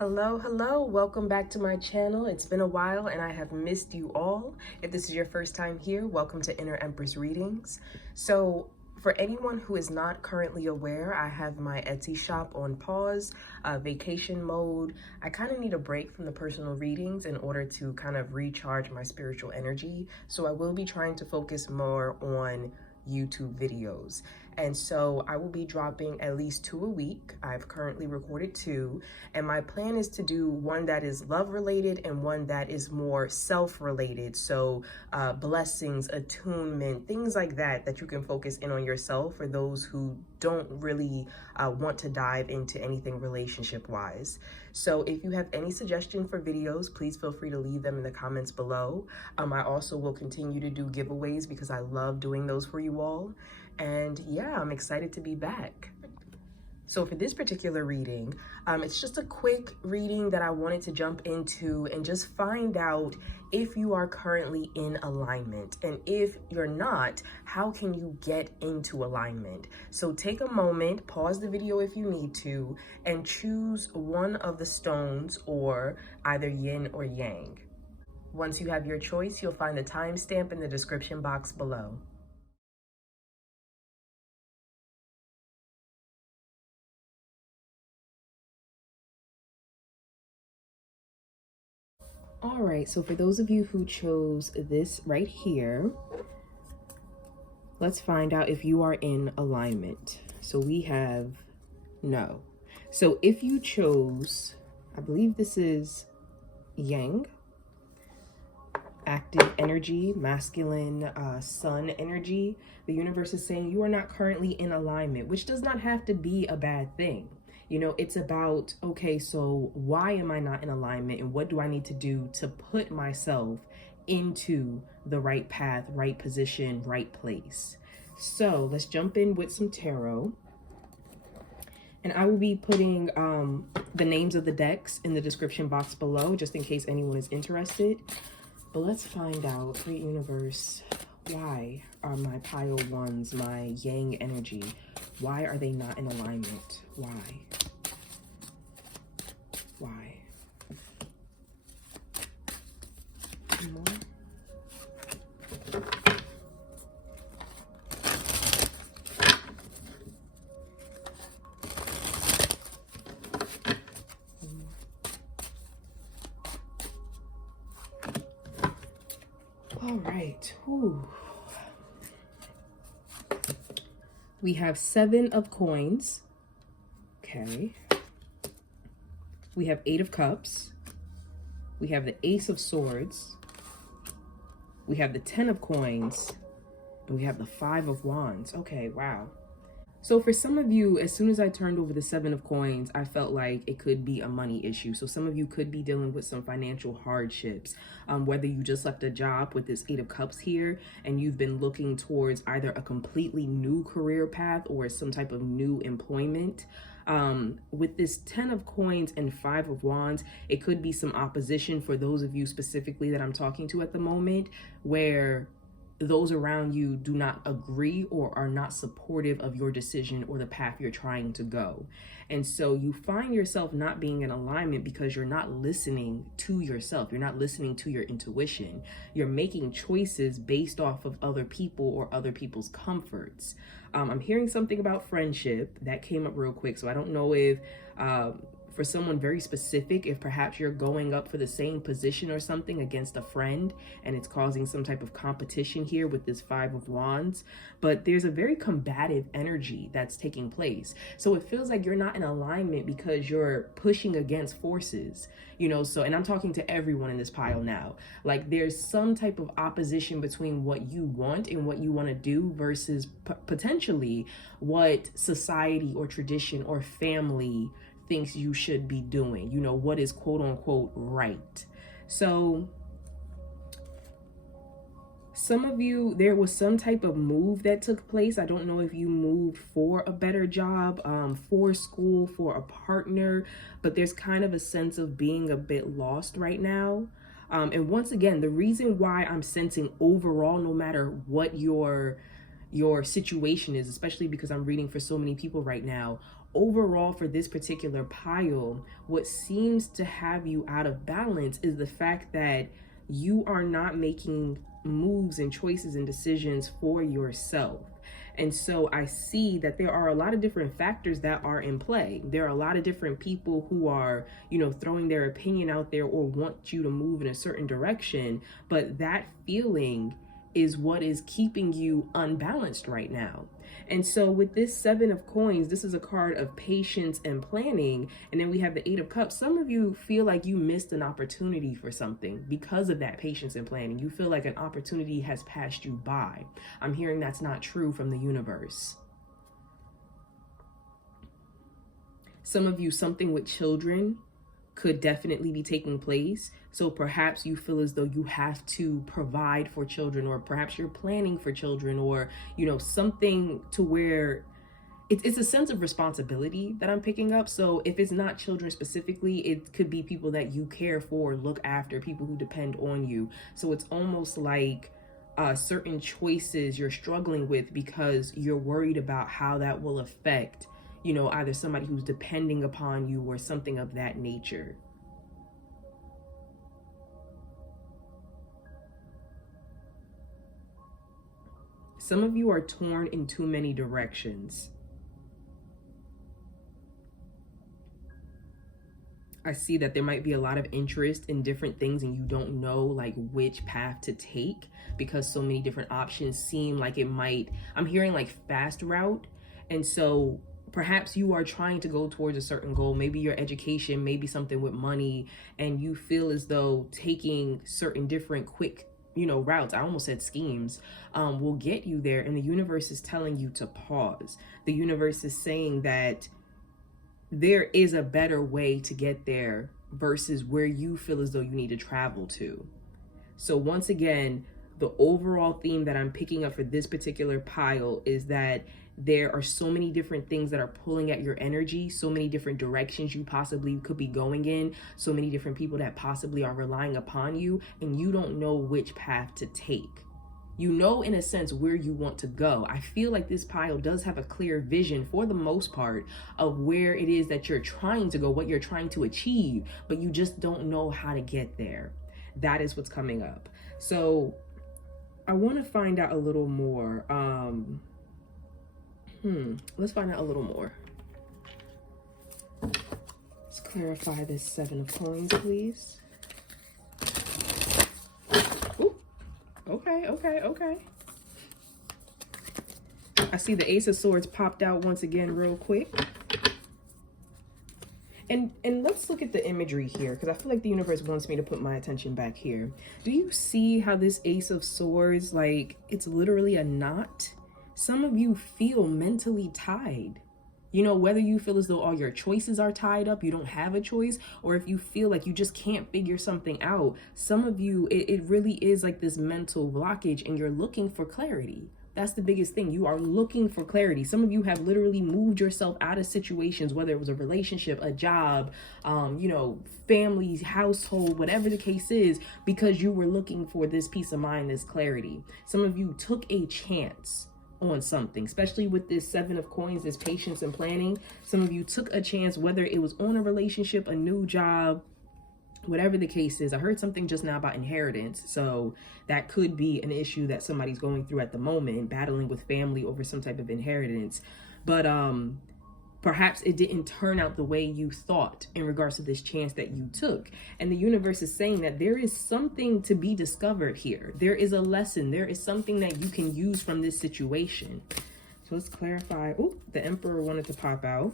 Hello, welcome back to my channel. It's been a while and I have missed you all. If this is your first time here, welcome to Inner Empress Readings. So for anyone who is not currently aware, I have my Etsy shop on pause, vacation mode. I kind of need a break from the personal readings in order to kind of recharge my spiritual energy. So I will be trying to focus more on YouTube videos. And so I will be dropping at least 2 a week. I've currently recorded 2, and my plan is to do one that is love related and one that is more self related. So blessings, attunement, things like that you can focus in on yourself for those who don't really want to dive into anything relationship wise. So if you have any suggestion for videos, please feel free to leave them in the comments below. I also will continue to do giveaways because I love doing those for you all. And yeah, I'm excited to be back. So for this particular reading, it's just a quick reading that I wanted to jump into and just find out if you are currently in alignment. And if you're not, how can you get into alignment? So take a moment, pause the video if you need to, and choose one of the stones or either yin or yang. Once you have your choice, you'll find the timestamp in the description box below. All right, so for those of you who chose this right here, let's find out if you are in alignment. So we have no. So if you chose, I believe this is yang, active energy, masculine sun energy, the universe is saying you are not currently in alignment, which does not have to be a bad thing. You know, it's about, okay, so why am I not in alignment and what do I need to do to put myself into the right path, right position, right place? So let's jump in with some tarot. And I will be putting the names of the decks in the description box below, just in case anyone is interested. But let's find out, great universe, why are my pile ones, my yang energy, why are they not in alignment? Why? Why? More? All right. Whew. We have 7 of coins. Okay. We have 8 of cups. We have the Ace of Swords. We have the 10 of coins. And we have the 5 of wands. Okay, wow. So for some of you, as soon as I turned over the 7 of coins, I felt like it could be a money issue. So some of you could be dealing with some financial hardships, whether you just left a job with this 8 of cups here and you've been looking towards either a completely new career path or some type of new employment. With this 10 of coins and 5 of wands, it could be some opposition for those of you specifically that I'm talking to at the moment, where those around you do not agree or are not supportive of your decision or the path you're trying to go. And so you find yourself not being in alignment because you're not listening to yourself. You're not listening to your intuition. You're making choices based off of other people or other people's comforts. I'm hearing something about friendship that came up real quick. So I don't know if for someone very specific, if perhaps you're going up for the same position or something against a friend and it's causing some type of competition here with this 5 of wands, but there's a very combative energy that's taking place. So it feels like you're not in alignment because you're pushing against forces, you know. So, and I'm talking to everyone in this pile now, like there's some type of opposition between what you want and what you want to do versus potentially what society or tradition or family thinks you should be doing, you know, what is quote unquote right. So some of you, there was some type of move that took place. I don't know if you moved for a better job, for school, for a partner, but there's kind of a sense of being a bit lost right now. And once again, the reason why I'm sensing overall, no matter what your situation is, especially because I'm reading for so many people right now, overall for this particular pile, what seems to have you out of balance is the fact that you are not making moves and choices and decisions for yourself. And so I see that there are a lot of different factors that are in play. There are a lot of different people who are, throwing their opinion out there or want you to move in a certain direction. But that feeling is what is keeping you unbalanced right now. And so with this 7 of coins, this is a card of patience and planning. And then we have the 8 of cups. Some of you feel like you missed an opportunity for something because of that patience and planning. You feel like an opportunity has passed you by. I'm hearing that's not true from the universe. Some of you, something with children could definitely be taking place. So perhaps you feel as though you have to provide for children, or perhaps you're planning for children, or, something to where it's a sense of responsibility that I'm picking up. So if it's not children specifically, it could be people that you care for, look after, people who depend on you. So it's almost like certain choices you're struggling with because you're worried about how that will affect, either somebody who's depending upon you or something of that nature. Some of you are torn in too many directions. I see that there might be a lot of interest in different things and you don't know like which path to take because so many different options seem like it might, I'm hearing like fast route. And so perhaps you are trying to go towards a certain goal, maybe your education, maybe something with money, and you feel as though taking certain different quick routes, I almost said schemes, will get you there. And the universe is telling you to pause. The universe is saying that there is a better way to get there versus where you feel as though you need to travel to. So once again, the overall theme that I'm picking up for this particular pile is that there are so many different things that are pulling at your energy, so many different directions you possibly could be going in, so many different people that possibly are relying upon you, and you don't know which path to take. You know, in a sense, where you want to go. I feel like this pile does have a clear vision for the most part of where it is that you're trying to go, what you're trying to achieve, but you just don't know how to get there. That is what's coming up. So I want to find out a little more. Let's find out a little more. Let's clarify this 7 of coins, please. Ooh. Okay. I see the Ace of Swords popped out once again real quick. And let's look at the imagery here, because I feel like the universe wants me to put my attention back here. Do you see how this Ace of Swords, like, it's literally a knot? Some of you feel mentally tied. Whether you feel as though all your choices are tied up, you don't have a choice, or if you feel like you just can't figure something out, some of you, it really is like this mental blockage and you're looking for clarity. That's the biggest thing. You are looking for clarity. Some of you have literally moved yourself out of situations, whether it was a relationship, a job, family, household, whatever the case is, because you were looking for this peace of mind, this clarity. Some of you took a chance on something, especially with this 7 of coins, this patience and planning. Some of you took a chance, whether it was on a relationship, a new job, whatever the case is. I heard something just now about inheritance. So that could be an issue that somebody's going through at the moment, battling with family over some type of inheritance. But perhaps it didn't turn out the way you thought in regards to this chance that you took. And the universe is saying that there is something to be discovered here. There is a lesson. There is something that you can use from this situation. So let's clarify. Oh, the Emperor wanted to pop out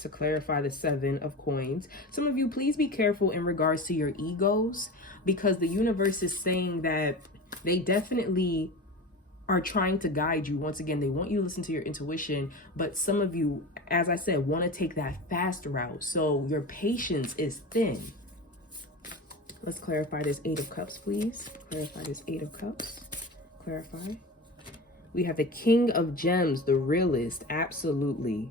to clarify the 7 of coins. Some of you, please be careful in regards to your egos, because the universe is saying that they definitely are trying to guide you. Once again, they want you to listen to your intuition, but some of you, as I said, want to take that fast route. So your patience is thin. Let's clarify this 8 of cups, please. Clarify this 8 of cups. Clarify. We have the King of Gems, the realist. Absolutely.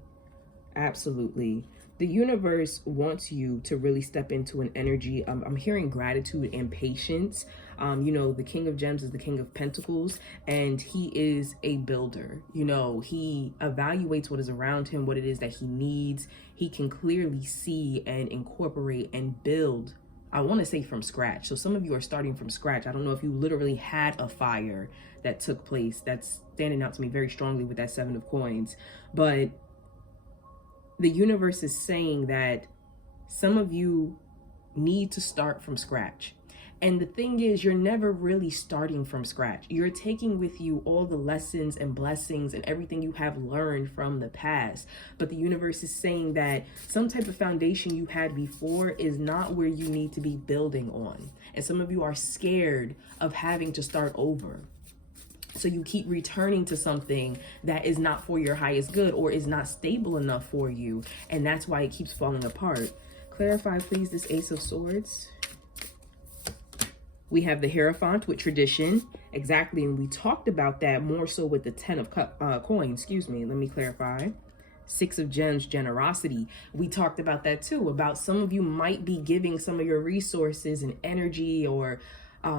The universe wants you to really step into an energy. I'm hearing gratitude and patience. You know, the King of Gems is the King of Pentacles, and he is a builder. You know, he evaluates what is around him, what it is that he needs. He can clearly see and incorporate and build. I want to say from scratch. So some of you are starting from scratch. I don't know if you literally had a fire that took place. That's standing out to me very strongly with that Seven of Coins. But the universe is saying that some of you need to start from scratch. And the thing is, you're never really starting from scratch. You're taking with you all the lessons and blessings and everything you have learned from the past. But the universe is saying that some type of foundation you had before is not where you need to be building on. And some of you are scared of having to start over. So you keep returning to something that is not for your highest good or is not stable enough for you. And that's why it keeps falling apart. Clarify, please, this Ace of Swords. We have the Hierophant with tradition. Exactly. And we talked about that more so with the Ten of Coins. Excuse me. Let me clarify. Six of Gems, generosity. We talked about that too, about some of you might be giving some of your resources and energy, or I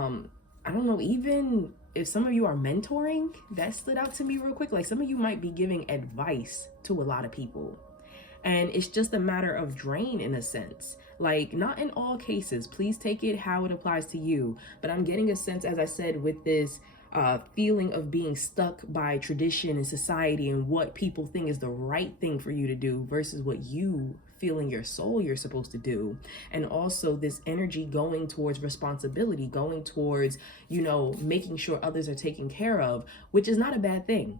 don't know, even if some of you are mentoring. That stood out to me real quick. Like some of you might be giving advice to a lot of people. And it's just a matter of drain in a sense. Like, not in all cases. Please take it how it applies to you. But I'm getting a sense, as I said, with this feeling of being stuck by tradition and society and what people think is the right thing for you to do versus what you feel in your soul you're supposed to do. And also this energy going towards responsibility, going towards, you know, making sure others are taken care of, which is not a bad thing.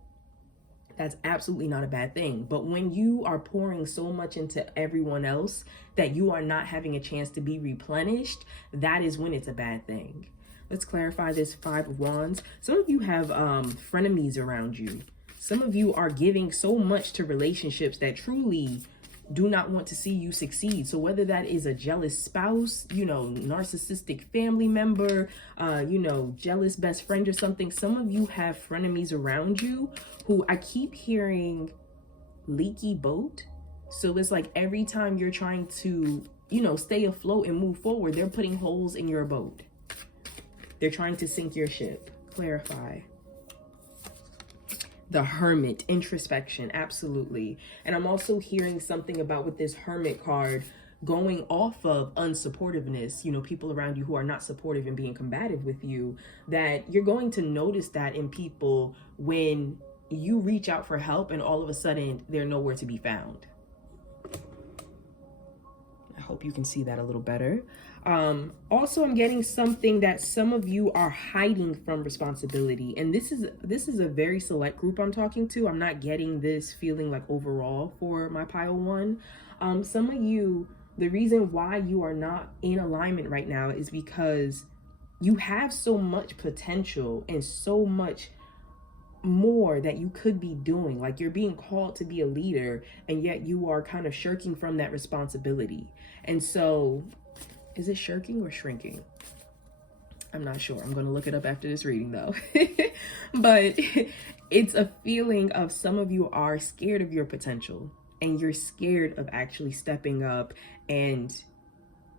That's absolutely not a bad thing. But when you are pouring so much into everyone else that you are not having a chance to be replenished, that is when it's a bad thing. Let's clarify this Five of Wands. Some of you have frenemies around you. Some of you are giving so much to relationships that truly do not want to see you succeed. So whether that is a jealous spouse, you know, narcissistic family member, you know, jealous best friend or something, some of you have frenemies around you who I keep hearing leaky boat. So it's like every time you're trying to, you know, stay afloat and move forward, they're putting holes in your boat. They're trying to sink your ship. Clarify. The Hermit, introspection, absolutely. And I'm also hearing something about with this Hermit card going off of unsupportiveness, you know, people around you who are not supportive and being combative with you, that you're going to notice that in people when you reach out for help and all of a sudden they're nowhere to be found. I hope you can see that a little better. Also, I'm getting something that some of you are hiding from responsibility. And this is a very select group I'm talking to. I'm not getting this feeling like overall for my pile one. Some of you, the reason why you are not in alignment right now is because you have so much potential and so much more that you could be doing. Like you're being called to be a leader and yet you are kind of shirking from that responsibility. And so is it shirking or shrinking? I'm not sure. I'm going to look it up after this reading though. But it's a feeling of some of you are scared of your potential and you're scared of actually stepping up and,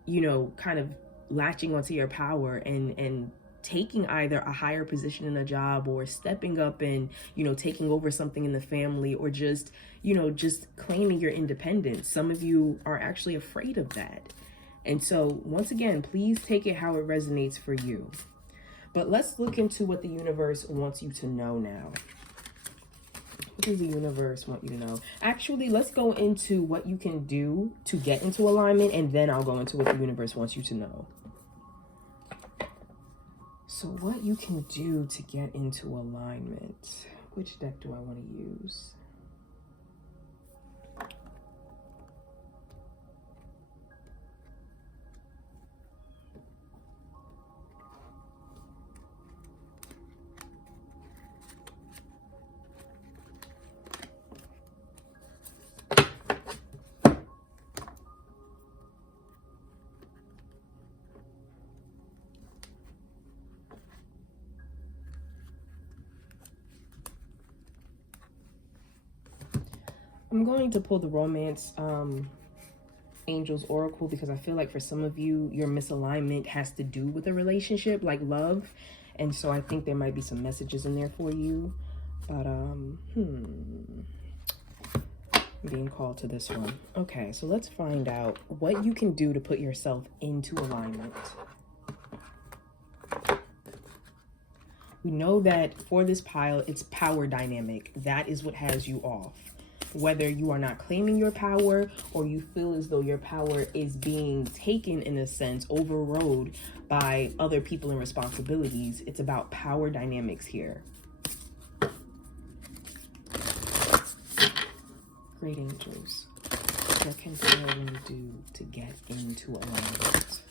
you know, kind of latching onto your power and taking either a higher position in a job or stepping up and, you know, taking over something in the family or just, you know, just claiming your independence. Some of you are actually afraid of that. And so once again, please take it how it resonates for you. But let's look into what the universe wants you to know now. What does the universe want you to know? Actually, let's go into what you can do to get into alignment, and then I'll go into what the universe wants you to know. So what you can do to get into alignment. Which deck do I want to use? I'm going to pull the romance Angels Oracle, because I feel like for some of you, your misalignment has to do with a relationship, like love. And so I think there might be some messages in there for you. But, I'm being called to this one. Okay, so let's find out what you can do to put yourself into alignment. We know that for this pile, it's power dynamic. That is what has you off. Whether you are not claiming your power or you feel as though your power is being taken, in a sense, overrode by other people and responsibilities, it's about power dynamics here. Great angels, what can someone do to get into alignment?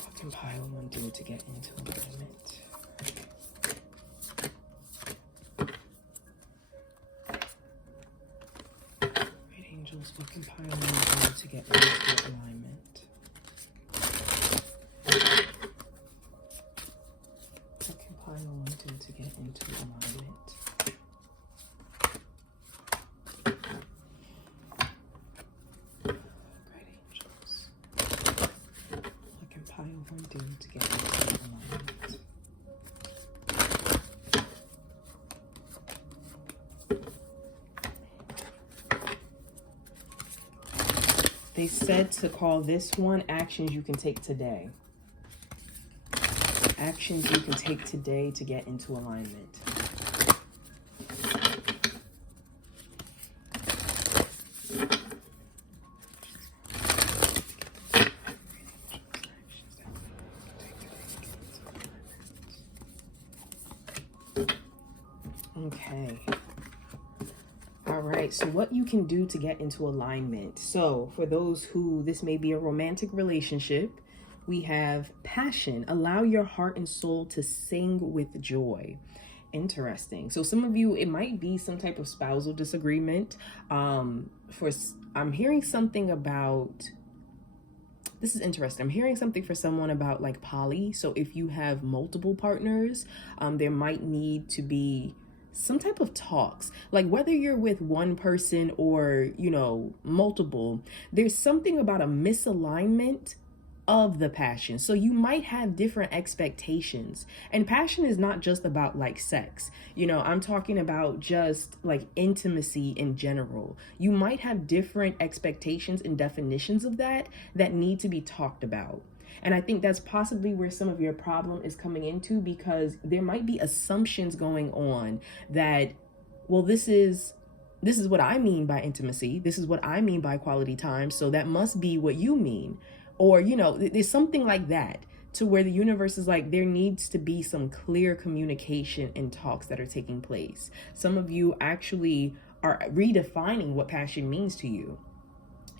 What can pile one do to get into alignment? Great angels, what can pile one do to get into alignment? What can pile one do to get into alignment? Do to get into alignment. They said to call this one actions you can take today. Actions you can take today to get into alignment. Okay. All right. So what you can do to get into alignment. So for those who this may be a romantic relationship, we have passion. Allow your heart and soul to sing with joy. Interesting. So some of you, it might be some type of spousal disagreement. I'm hearing something about, this is interesting. I'm hearing something for someone about like poly. So if you have multiple partners, there might need to be some type of talks, like whether you're with one person or, you know, multiple, there's something about a misalignment of the passion. So you might have different expectations, and passion is not just about like sex. You know, I'm talking about just like intimacy in general. You might have different expectations and definitions of that need to be talked about. And I think that's possibly where some of your problem is coming into, because there might be assumptions going on that, well, this is what I mean by intimacy. This is what I mean by quality time. So that must be what you mean. Or, you know, there's something like that, to where the universe is like, there needs to be some clear communication and talks that are taking place. Some of you actually are redefining what passion means to you.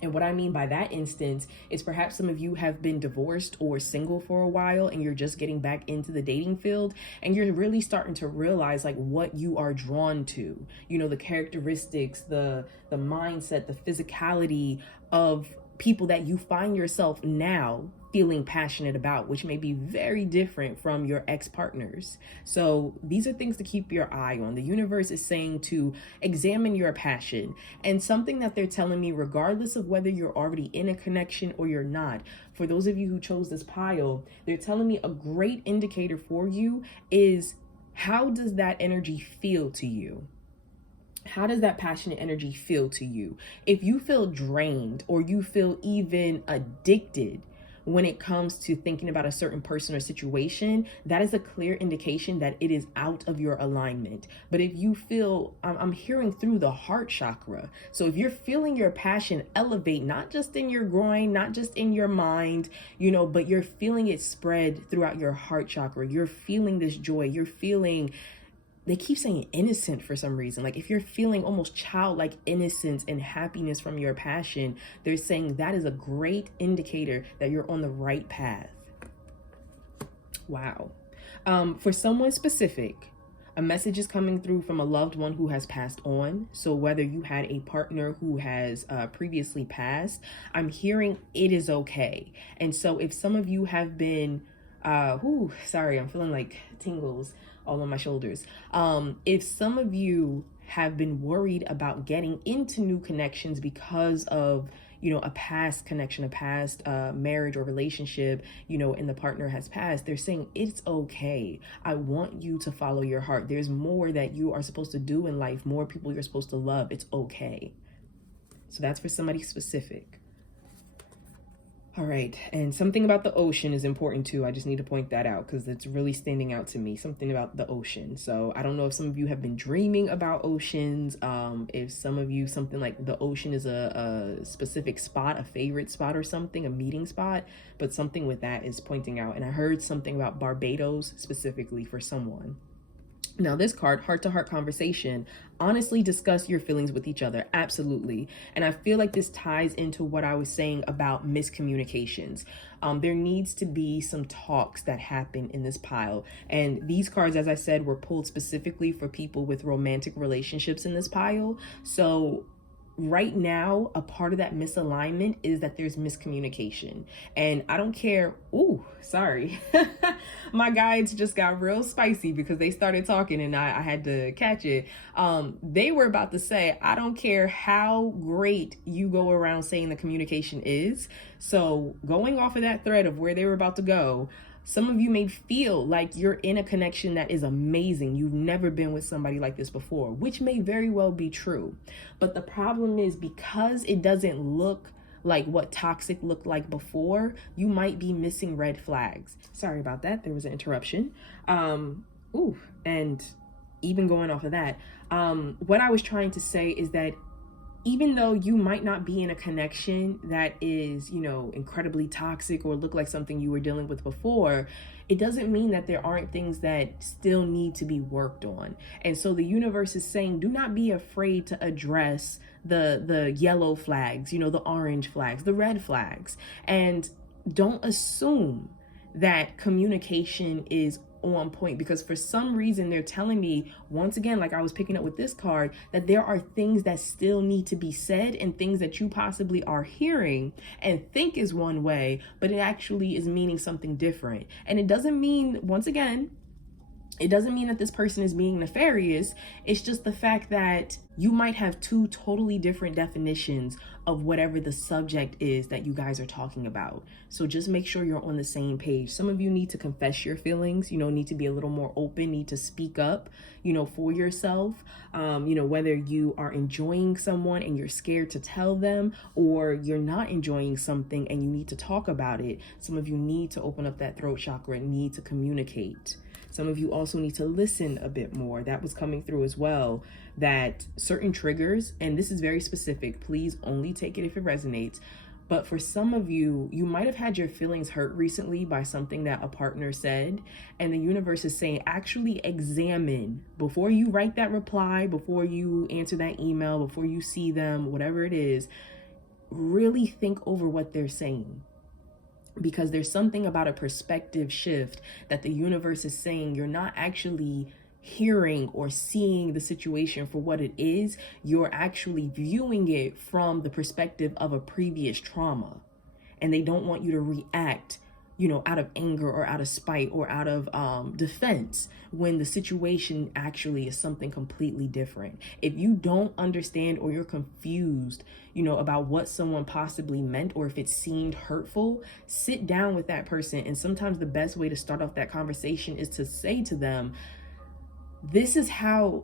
And what I mean by that instance is perhaps some of you have been divorced or single for a while, and you're just getting back into the dating field, and you're really starting to realize like what you are drawn to, you know, the characteristics, the mindset, the physicality of people that you find yourself now feeling passionate about, which may be very different from your ex-partners. So these are things to keep your eye on. The universe is saying to examine your passion, and something that they're telling me, regardless of whether you're already in a connection or you're not, for those of you who chose this pile, they're telling me a great indicator for you is, how does that energy feel to you? How does that passionate energy feel to you? If you feel drained, or you feel even addicted when it comes to thinking about a certain person or situation, that is a clear indication that it is out of your alignment. But if you feel, I'm hearing through the heart chakra. So if you're feeling your passion elevate, not just in your groin, not just in your mind, you know, but you're feeling it spread throughout your heart chakra. You're feeling this joy. You're feeling, they keep saying innocent for some reason. Like if you're feeling almost childlike innocence and happiness from your passion, they're saying that is a great indicator that you're on the right path. Wow. For someone specific, a message is coming through from a loved one who has passed on. So whether you had a partner who has previously passed, I'm hearing it is okay. And so if some of you have been, sorry, I'm feeling like tingles all on my shoulders. If some of you have been worried about getting into new connections because of, a past connection, a past marriage or relationship, and the partner has passed. They're saying it's okay. I want you to follow your heart. There's more that you are supposed to do in life, more people you're supposed to love. It's okay. So that's for somebody specific. All right, and something about the ocean is important too. I just need to point that out because it's really standing out to me. Something about the ocean. So I don't know if some of you have been dreaming about oceans. If some of you, something like the ocean is a specific spot, a favorite spot or something, a meeting spot, but something with that is pointing out. And I heard something about Barbados specifically for someone. Now this card, heart-to-heart conversation, honestly discuss your feelings with each other. Absolutely. And I feel like this ties into what I was saying about miscommunications. There needs to be some talks that happen in this pile. And these cards, as I said, were pulled specifically for people with romantic relationships in this pile. So right now, a part of that misalignment is that there's miscommunication. And I don't care. Ooh, sorry. My guides just got real spicy because they started talking and I had to catch it. They were about to say, I don't care how great you go around saying the communication is. So going off of that thread of where they were about to go, some of you may feel like you're in a connection that is amazing. You've never been with somebody like this before, which may very well be true. But the problem is because it doesn't look like what toxic looked like before, you might be missing red flags. Sorry about that. There was an interruption. And even going off of that, what I was trying to say is that even though you might not be in a connection that is, incredibly toxic or look like something you were dealing with before, it doesn't mean that there aren't things that still need to be worked on. And so the universe is saying, do not be afraid to address the yellow flags, the orange flags, the red flags. And don't assume that communication is on point, because for some reason they're telling me, once again, like I was picking up with this card, that there are things that still need to be said and things that you possibly are hearing and think is one way, but it actually is meaning something different. And it doesn't mean, once again, it doesn't mean that this person is being nefarious. It's just the fact that you might have two totally different definitions of whatever the subject is that you guys are talking about. So just make sure you're on the same page. Some of you need to confess your feelings, need to be a little more open, need to speak up, for yourself. Whether you are enjoying someone and you're scared to tell them, or you're not enjoying something and you need to talk about it. Some of you need to open up that throat chakra and need to communicate. Some of you also need to listen a bit more. That was coming through as well, that certain triggers, and this is very specific, please only take it if it resonates. But for some of you, you might have had your feelings hurt recently by something that a partner said, and the universe is saying, actually examine before you write that reply, before you answer that email, before you see them, whatever it is, really think over what they're saying. Because there's something about a perspective shift that the universe is saying you're not actually hearing or seeing the situation for what it is. You're actually viewing it from the perspective of a previous trauma. And they don't want you to react, out of anger or out of spite or out of defense when the situation actually is something completely different. If you don't understand or you're confused, about what someone possibly meant or if it seemed hurtful, sit down with that person. And sometimes the best way to start off that conversation is to say to them, this is how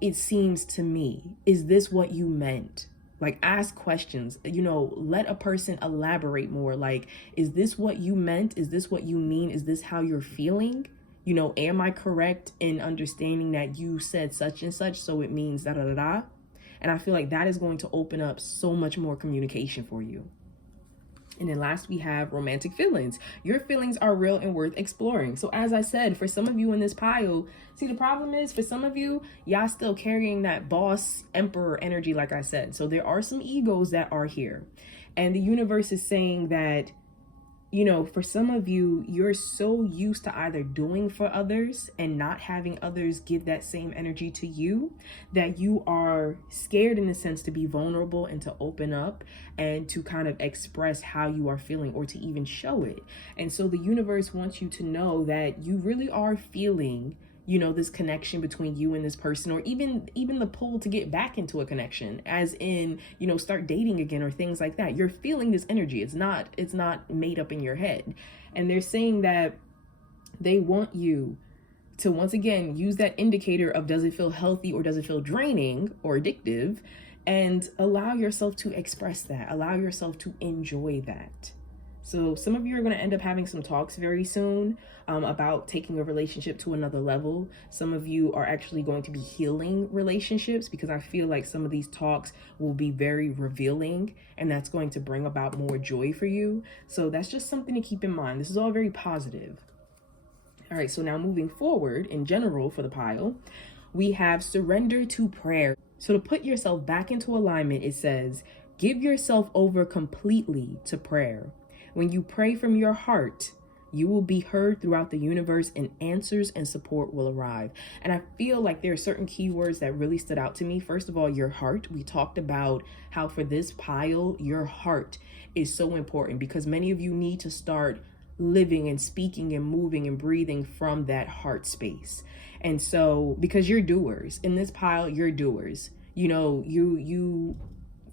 it seems to me. Is this what you meant? Like, ask questions, let a person elaborate more. Like, is this what you meant? Is this what you mean? Is this how you're feeling? Am I correct in understanding that you said such and such, so it means da da da da? And I feel like that is going to open up so much more communication for you. And then last, we have romantic feelings. Your feelings are real and worth exploring. So as I said, for some of you in this pile, see, the problem is for some of you, y'all still carrying that boss emperor energy, like I said. So there are some egos that are here. And the universe is saying that, for some of you, you're so used to either doing for others and not having others give that same energy to you that you are scared in a sense to be vulnerable and to open up and to kind of express how you are feeling or to even show it. And so the universe wants you to know that you really are feeling you know, this connection between you and this person, or even the pull to get back into a connection, as in, you know, start dating again or things like that. You're feeling this energy. It's not made up in your head. And they're saying that they want you to once again use that indicator of, does it feel healthy or does it feel draining or addictive, and allow yourself to express that, allow yourself to enjoy that. So some of you are going to end up having some talks very soon about taking a relationship to another level. Some of you are actually going to be healing relationships, because I feel like some of these talks will be very revealing, and that's going to bring about more joy for you. So that's just something to keep in mind. This is all very positive. All right, so now moving forward in general for the pile, we have surrender to prayer. So to put yourself back into alignment, it says, give yourself over completely to prayer. When you pray from your heart, you will be heard throughout the universe, and answers and support will arrive. And I feel like there are certain keywords that really stood out to me. First of all, your heart. We talked about how for this pile, your heart is so important, because many of you need to start living and speaking and moving and breathing from that heart space. And so, because you're doers in this pile, you're doers. You know, you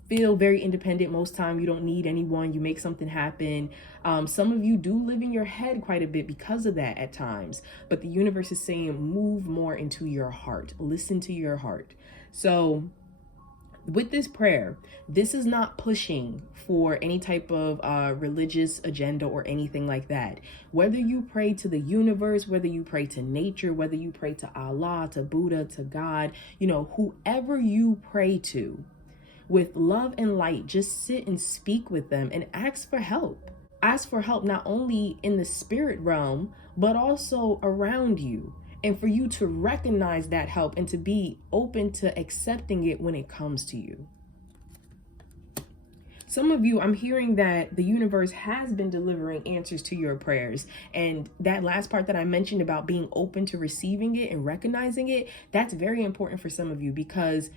feel very independent most time. You don't need anyone. You make something happen. Some of you do live in your head quite a bit because of that at times, but the universe is saying move more into your heart. Listen to your heart. So with this prayer, this is not pushing for any type of religious agenda or anything like that. Whether you pray to the universe, whether you pray to nature, whether you pray to Allah, to Buddha, to God, you know, whoever you pray to, with love and light, just sit and speak with them and ask for help. Ask for help not only in the spirit realm, but also around you. And for you to recognize that help and to be open to accepting it when it comes to you. Some of you, I'm hearing that the universe has been delivering answers to your prayers. And that last part that I mentioned about being open to receiving it and recognizing it, that's very important for some of you, because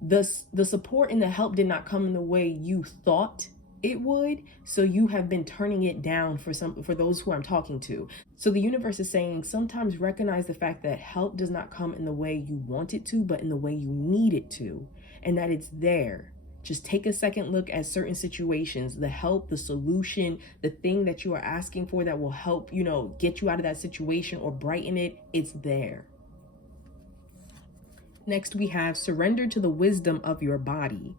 the support and the help did not come in the way you thought it would. So you have been turning it down for those who I'm talking to. So the universe is saying, sometimes recognize the fact that help does not come in the way you want it to, but in the way you need it to, and that it's there. Just take a second look at certain situations, the help, the solution, the thing that you are asking for that will help, you know, get you out of that situation or brighten it. It's there. Next, we have surrender to the wisdom of your body.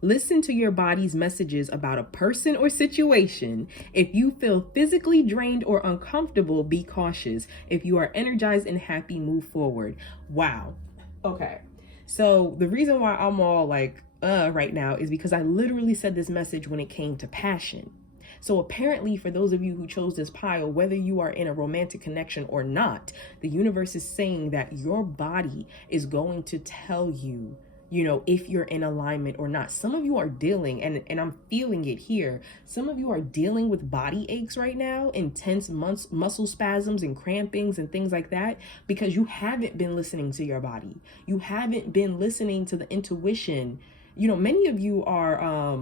Listen to your body's messages about a person or situation. If you feel physically drained or uncomfortable, be cautious. If you are energized and happy, move forward. Wow. Okay. So the reason why I'm all like, right now is because I literally said this message when it came to passion. So apparently, for those of you who chose this pile, whether you are in a romantic connection or not, the universe is saying that your body is going to tell you, you know, if you're in alignment or not. Some of you are dealing, and I'm feeling it here, some of you are dealing with body aches right now, intense muscle spasms and crampings and things like that, because you haven't been listening to your body. You haven't been listening to the intuition. You know, many of you are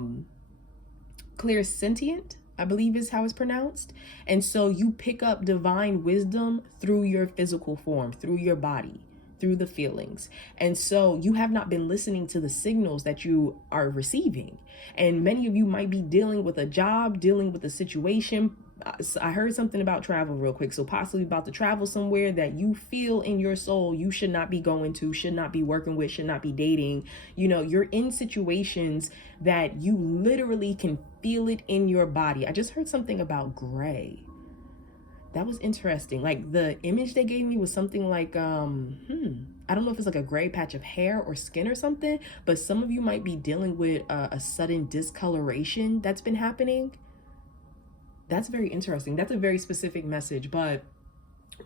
clairsentient, I believe is how it's pronounced. And so you pick up divine wisdom through your physical form, through your body, through the feelings. And so you have not been listening to the signals that you are receiving. And many of you might be dealing with a job, dealing with a situation. I heard something about travel real quick. So possibly about to travel somewhere that you feel in your soul you should not be going to, should not be working with, should not be dating. You know, you're in situations that you literally can feel it in your body. I just heard something about gray. That was interesting. Like the image they gave me was something like, I don't know if it's like a gray patch of hair or skin or something, but some of you might be dealing with a sudden discoloration that's been happening. That's very interesting. That's a very specific message, but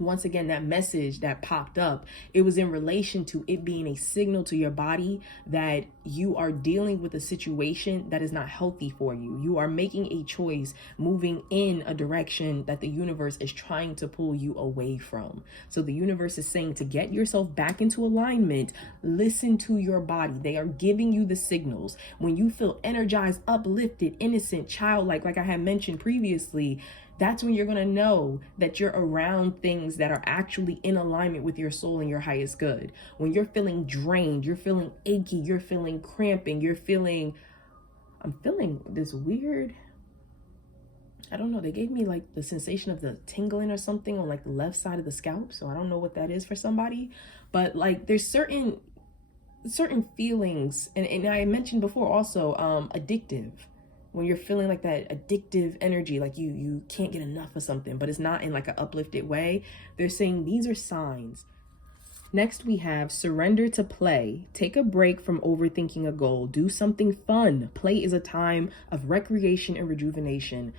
once again, that message that popped up, it was in relation to it being a signal to your body that you are dealing with a situation that is not healthy for you. You are making a choice, moving in a direction that the universe is trying to pull you away from. So the universe is saying to get yourself back into alignment, listen to your body. They are giving you the signals. When you feel energized, uplifted, innocent, childlike, like I had mentioned previously, That's when you're going to know that you're around things that are actually in alignment with your soul and your highest good. When you're feeling drained, you're feeling achy, you're feeling cramping, I'm feeling this weird, I don't know, they gave me like the sensation of the tingling or something on like the left side of the scalp. So I don't know what that is for somebody, but like there's certain feelings, and I mentioned before also, addictive. When you're feeling like that addictive energy, like you can't get enough of something, but it's not in like an uplifted way. They're saying these are signs. Next, we have surrender to play. Take a break from overthinking a goal. Do something fun. Play is a time of recreation and rejuvenation.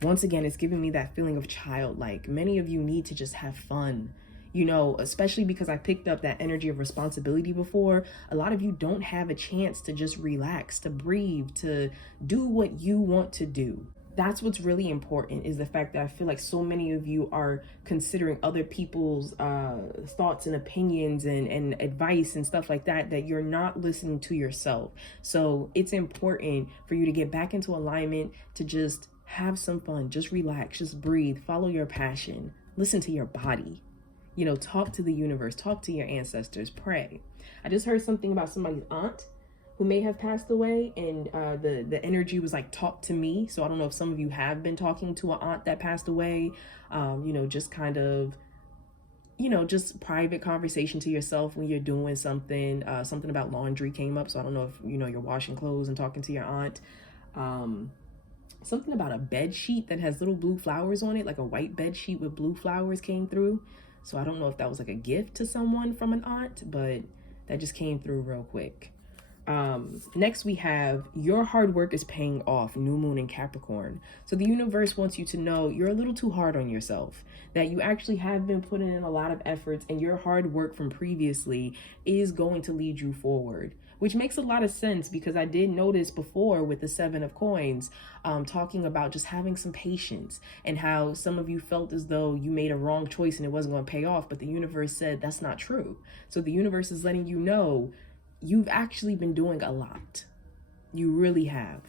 Once again, it's giving me that feeling of childlike. Many of you need to just have fun. You know, especially because I picked up that energy of responsibility before. A lot of you don't have a chance to just relax, to breathe, to do what you want to do. That's what's really important, is the fact that I feel like so many of you are considering other people's thoughts and opinions and advice and stuff like that, that you're not listening to yourself. So it's important for you to get back into alignment, to just have some fun, just relax, just breathe, follow your passion, listen to your body, you know, talk to the universe, talk to your ancestors, pray. I just heard something about somebody's aunt who may have passed away, and the energy was like, talk to me. So I don't know if some of you have been talking to an aunt that passed away, you know, just kind of, you know, just private conversation to yourself when you're doing something. Something about laundry came up, so I don't know if, you know, you're washing clothes and talking to your aunt. Something about a bed sheet that has little blue flowers on it, like a white bed sheet with blue flowers came through. So I don't know if that was like a gift to someone from an aunt, but that just came through real quick. Next we have your hard work is paying off, new moon in Capricorn. So the universe wants you to know you're a little too hard on yourself, that you actually have been putting in a lot of efforts, and your hard work from previously is going to lead you forward, which makes a lot of sense, because I did notice before with the 7 of coins, talking about just having some patience, and how some of you felt as though you made a wrong choice and it wasn't going to pay off, but the universe said that's not true. So the universe is letting you know you've actually been doing a lot. You really have.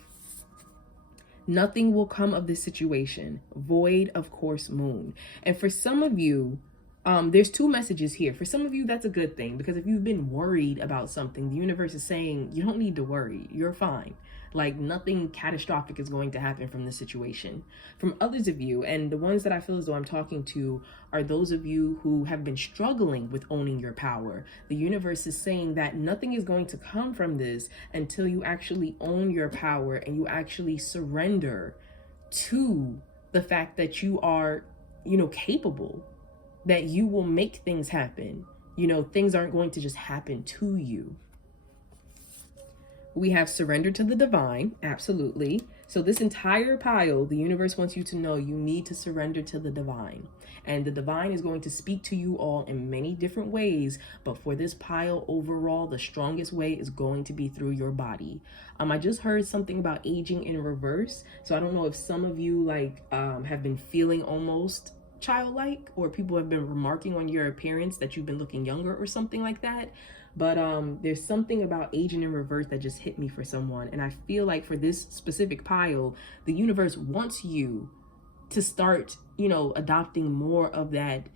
Nothing will come of this situation. Void, of course, moon. And for some of you, there's 2 messages here. For some of you, that's a good thing, because if you've been worried about something, the universe is saying you don't need to worry. You're fine. Like, nothing catastrophic is going to happen from this situation. From others of you, and the ones that I feel as though I'm talking to are those of you who have been struggling with owning your power. The universe is saying that nothing is going to come from this until you actually own your power and you actually surrender to the fact that you are, you know, capable, that you will make things happen. You know, things aren't going to just happen to you. We have surrender to the divine, absolutely. So this entire pile, the universe wants you to know you need to surrender to the divine. And the divine is going to speak to you all in many different ways, but for this pile overall, the strongest way is going to be through your body. I just heard something about aging in reverse. So I don't know if some of you have been feeling almost childlike, or people have been remarking on your appearance that you've been looking younger or something like that. But there's something about aging in reverse that just hit me for someone. And I feel like for this specific pile, the universe wants you to start, you know, adopting more of that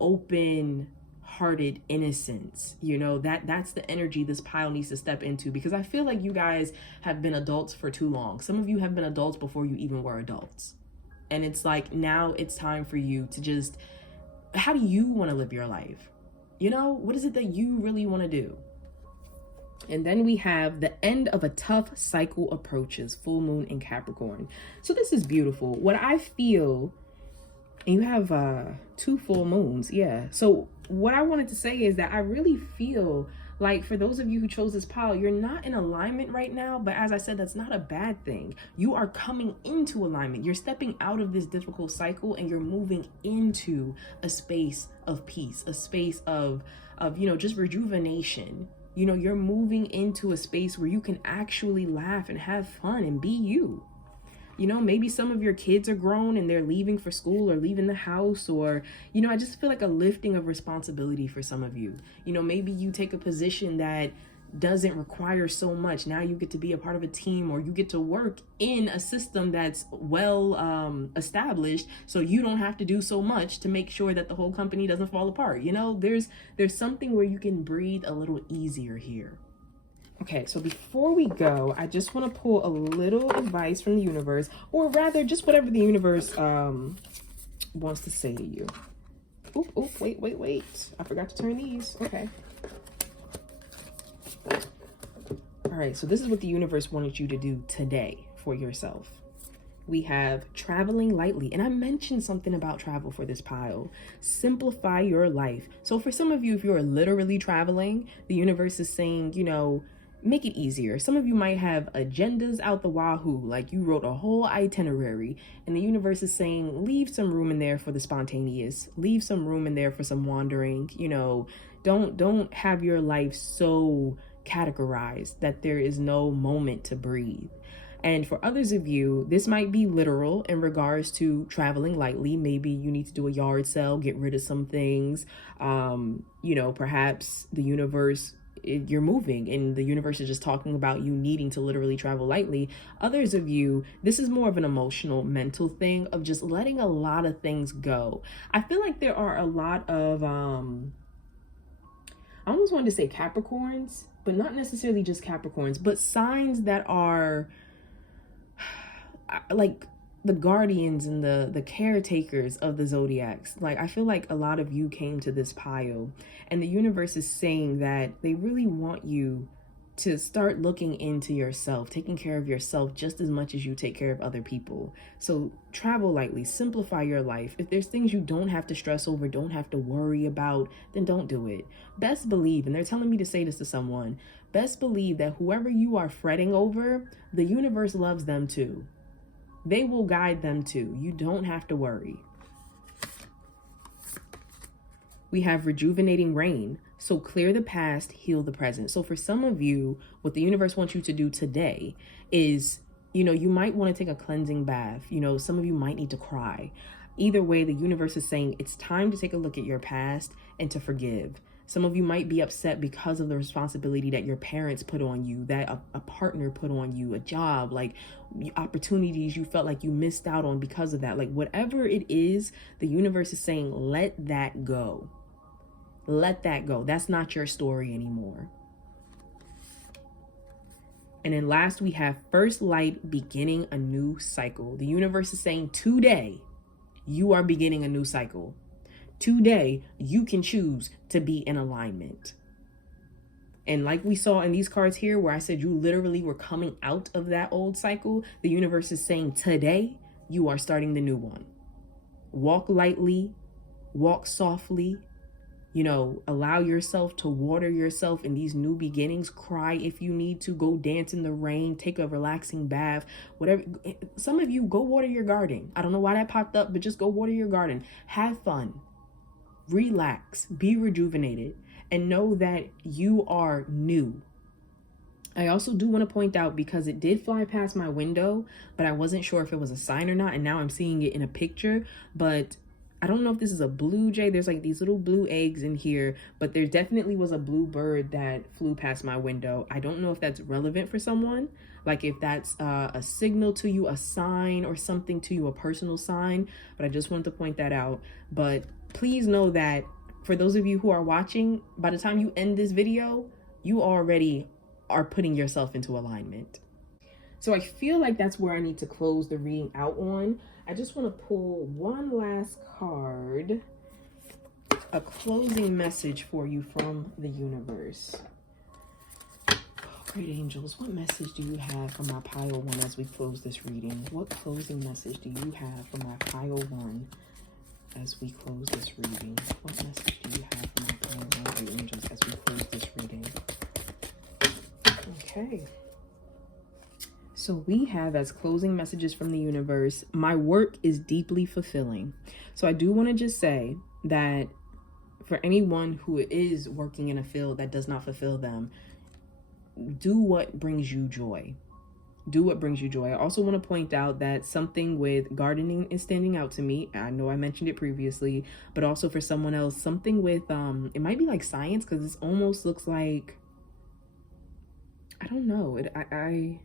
open-hearted innocence. You know, that's the energy this pile needs to step into, because I feel like you guys have been adults for too long. Some of you have been adults before you even were adults. And it's like, now it's time for you to just, how do you want to live your life? You know, what is it that you really want to do? And then we have the end of a tough cycle approaches, full moon in Capricorn. So this is beautiful. What I feel, and you have 2 full moons. Yeah. So what I wanted to say is that I really feel like for those of you who chose this pile, you're not in alignment right now. But as I said, that's not a bad thing. You are coming into alignment. You're stepping out of this difficult cycle and you're moving into a space of peace, a space of you know, just rejuvenation. You know, you're moving into a space where you can actually laugh and have fun and be you. You know, maybe some of your kids are grown and they're leaving for school or leaving the house, or, you know, I just feel like a lifting of responsibility for some of you. You know, maybe you take a position that doesn't require so much. Now you get to be a part of a team, or you get to work in a system that's well established, so you don't have to do so much to make sure that the whole company doesn't fall apart. You know, there's something where you can breathe a little easier here. Okay, so before we go, I just want to pull a little advice from the universe, or rather just whatever the universe wants to say to you. Oop, wait. I forgot to turn these. Okay. All right, so this is what the universe wanted you to do today for yourself. We have traveling lightly. And I mentioned something about travel for this pile. Simplify your life. So for some of you, if you're literally traveling, the universe is saying, you know, make it easier. Some of you might have agendas out the wahoo, like you wrote a whole itinerary, and the universe is saying, leave some room in there for the spontaneous, leave some room in there for some wandering. You know, don't have your life so categorized that there is no moment to breathe. And for others of you, this might be literal in regards to traveling lightly. Maybe you need to do a yard sale, get rid of some things. You know, perhaps the universe, you're moving and the universe is just talking about you needing to literally travel lightly. Others of you, this is more of an emotional, mental thing of just letting a lot of things go. I feel like there are a lot of, I almost wanted to say Capricorns, but not necessarily just Capricorns, but signs that are like the guardians and the caretakers of the zodiacs. Like, I feel like a lot of you came to this pile, and the universe is saying that they really want you to start looking into yourself, taking care of yourself just as much as you take care of other people. So travel lightly, simplify your life. If there's things you don't have to stress over, don't have to worry about, then don't do it. Best believe, and they're telling me to say this to someone, best believe that whoever you are fretting over, the universe loves them too. They will guide them too. You don't have to worry. We have rejuvenating rain. So clear the past, heal the present. So for some of you, what the universe wants you to do today is, you know, you might want to take a cleansing bath. You know, some of you might need to cry. Either way, the universe is saying it's time to take a look at your past and to forgive. Some of you might be upset because of the responsibility that your parents put on you, that a partner put on you, a job, like opportunities you felt like you missed out on because of that. Like whatever it is, the universe is saying, let that go. Let that go. That's not your story anymore. And then last, we have first light, beginning a new cycle. The universe is saying today, you are beginning a new cycle. Today, you can choose to be in alignment. And like we saw in these cards here, where I said you literally were coming out of that old cycle, the universe is saying today, you are starting the new one. Walk lightly, walk softly, you know, allow yourself to water yourself in these new beginnings. Cry if you need to, go dance in the rain, take a relaxing bath, whatever. Some of you, go water your garden. I don't know why that popped up, but just go water your garden. Have fun. Relax, be rejuvenated, and know that you are new. I also do want to point out, because it did fly past my window, but I wasn't sure if it was a sign or not, and now I'm seeing it in a picture, but I don't know if this is a blue jay. There's like these little blue eggs in here, but there definitely was a blue bird that flew past my window. I don't know if that's relevant for someone, like if that's a signal to you, a sign or something to you, a personal sign, but I just wanted to point that out. But please know that for those of you who are watching, by the time you end this video, you already are putting yourself into alignment. So I feel like that's where I need to close the reading out on. I just want to pull one last card, a closing message for you from the universe. Oh, great angels, what message do you have for my pile one as we close this reading? What closing message do you have for my pile one as we close this reading? What message do you have for my pile one, great angels, as we close this reading? Okay. So we have as closing messages from the universe, my work is deeply fulfilling. So I do want to just say that for anyone who is working in a field that does not fulfill them, do what brings you joy. Do what brings you joy. I also want to point out that something with gardening is standing out to me. I know I mentioned it previously, but also for someone else, something with, it might be like science, because this almost looks like, I don't know. I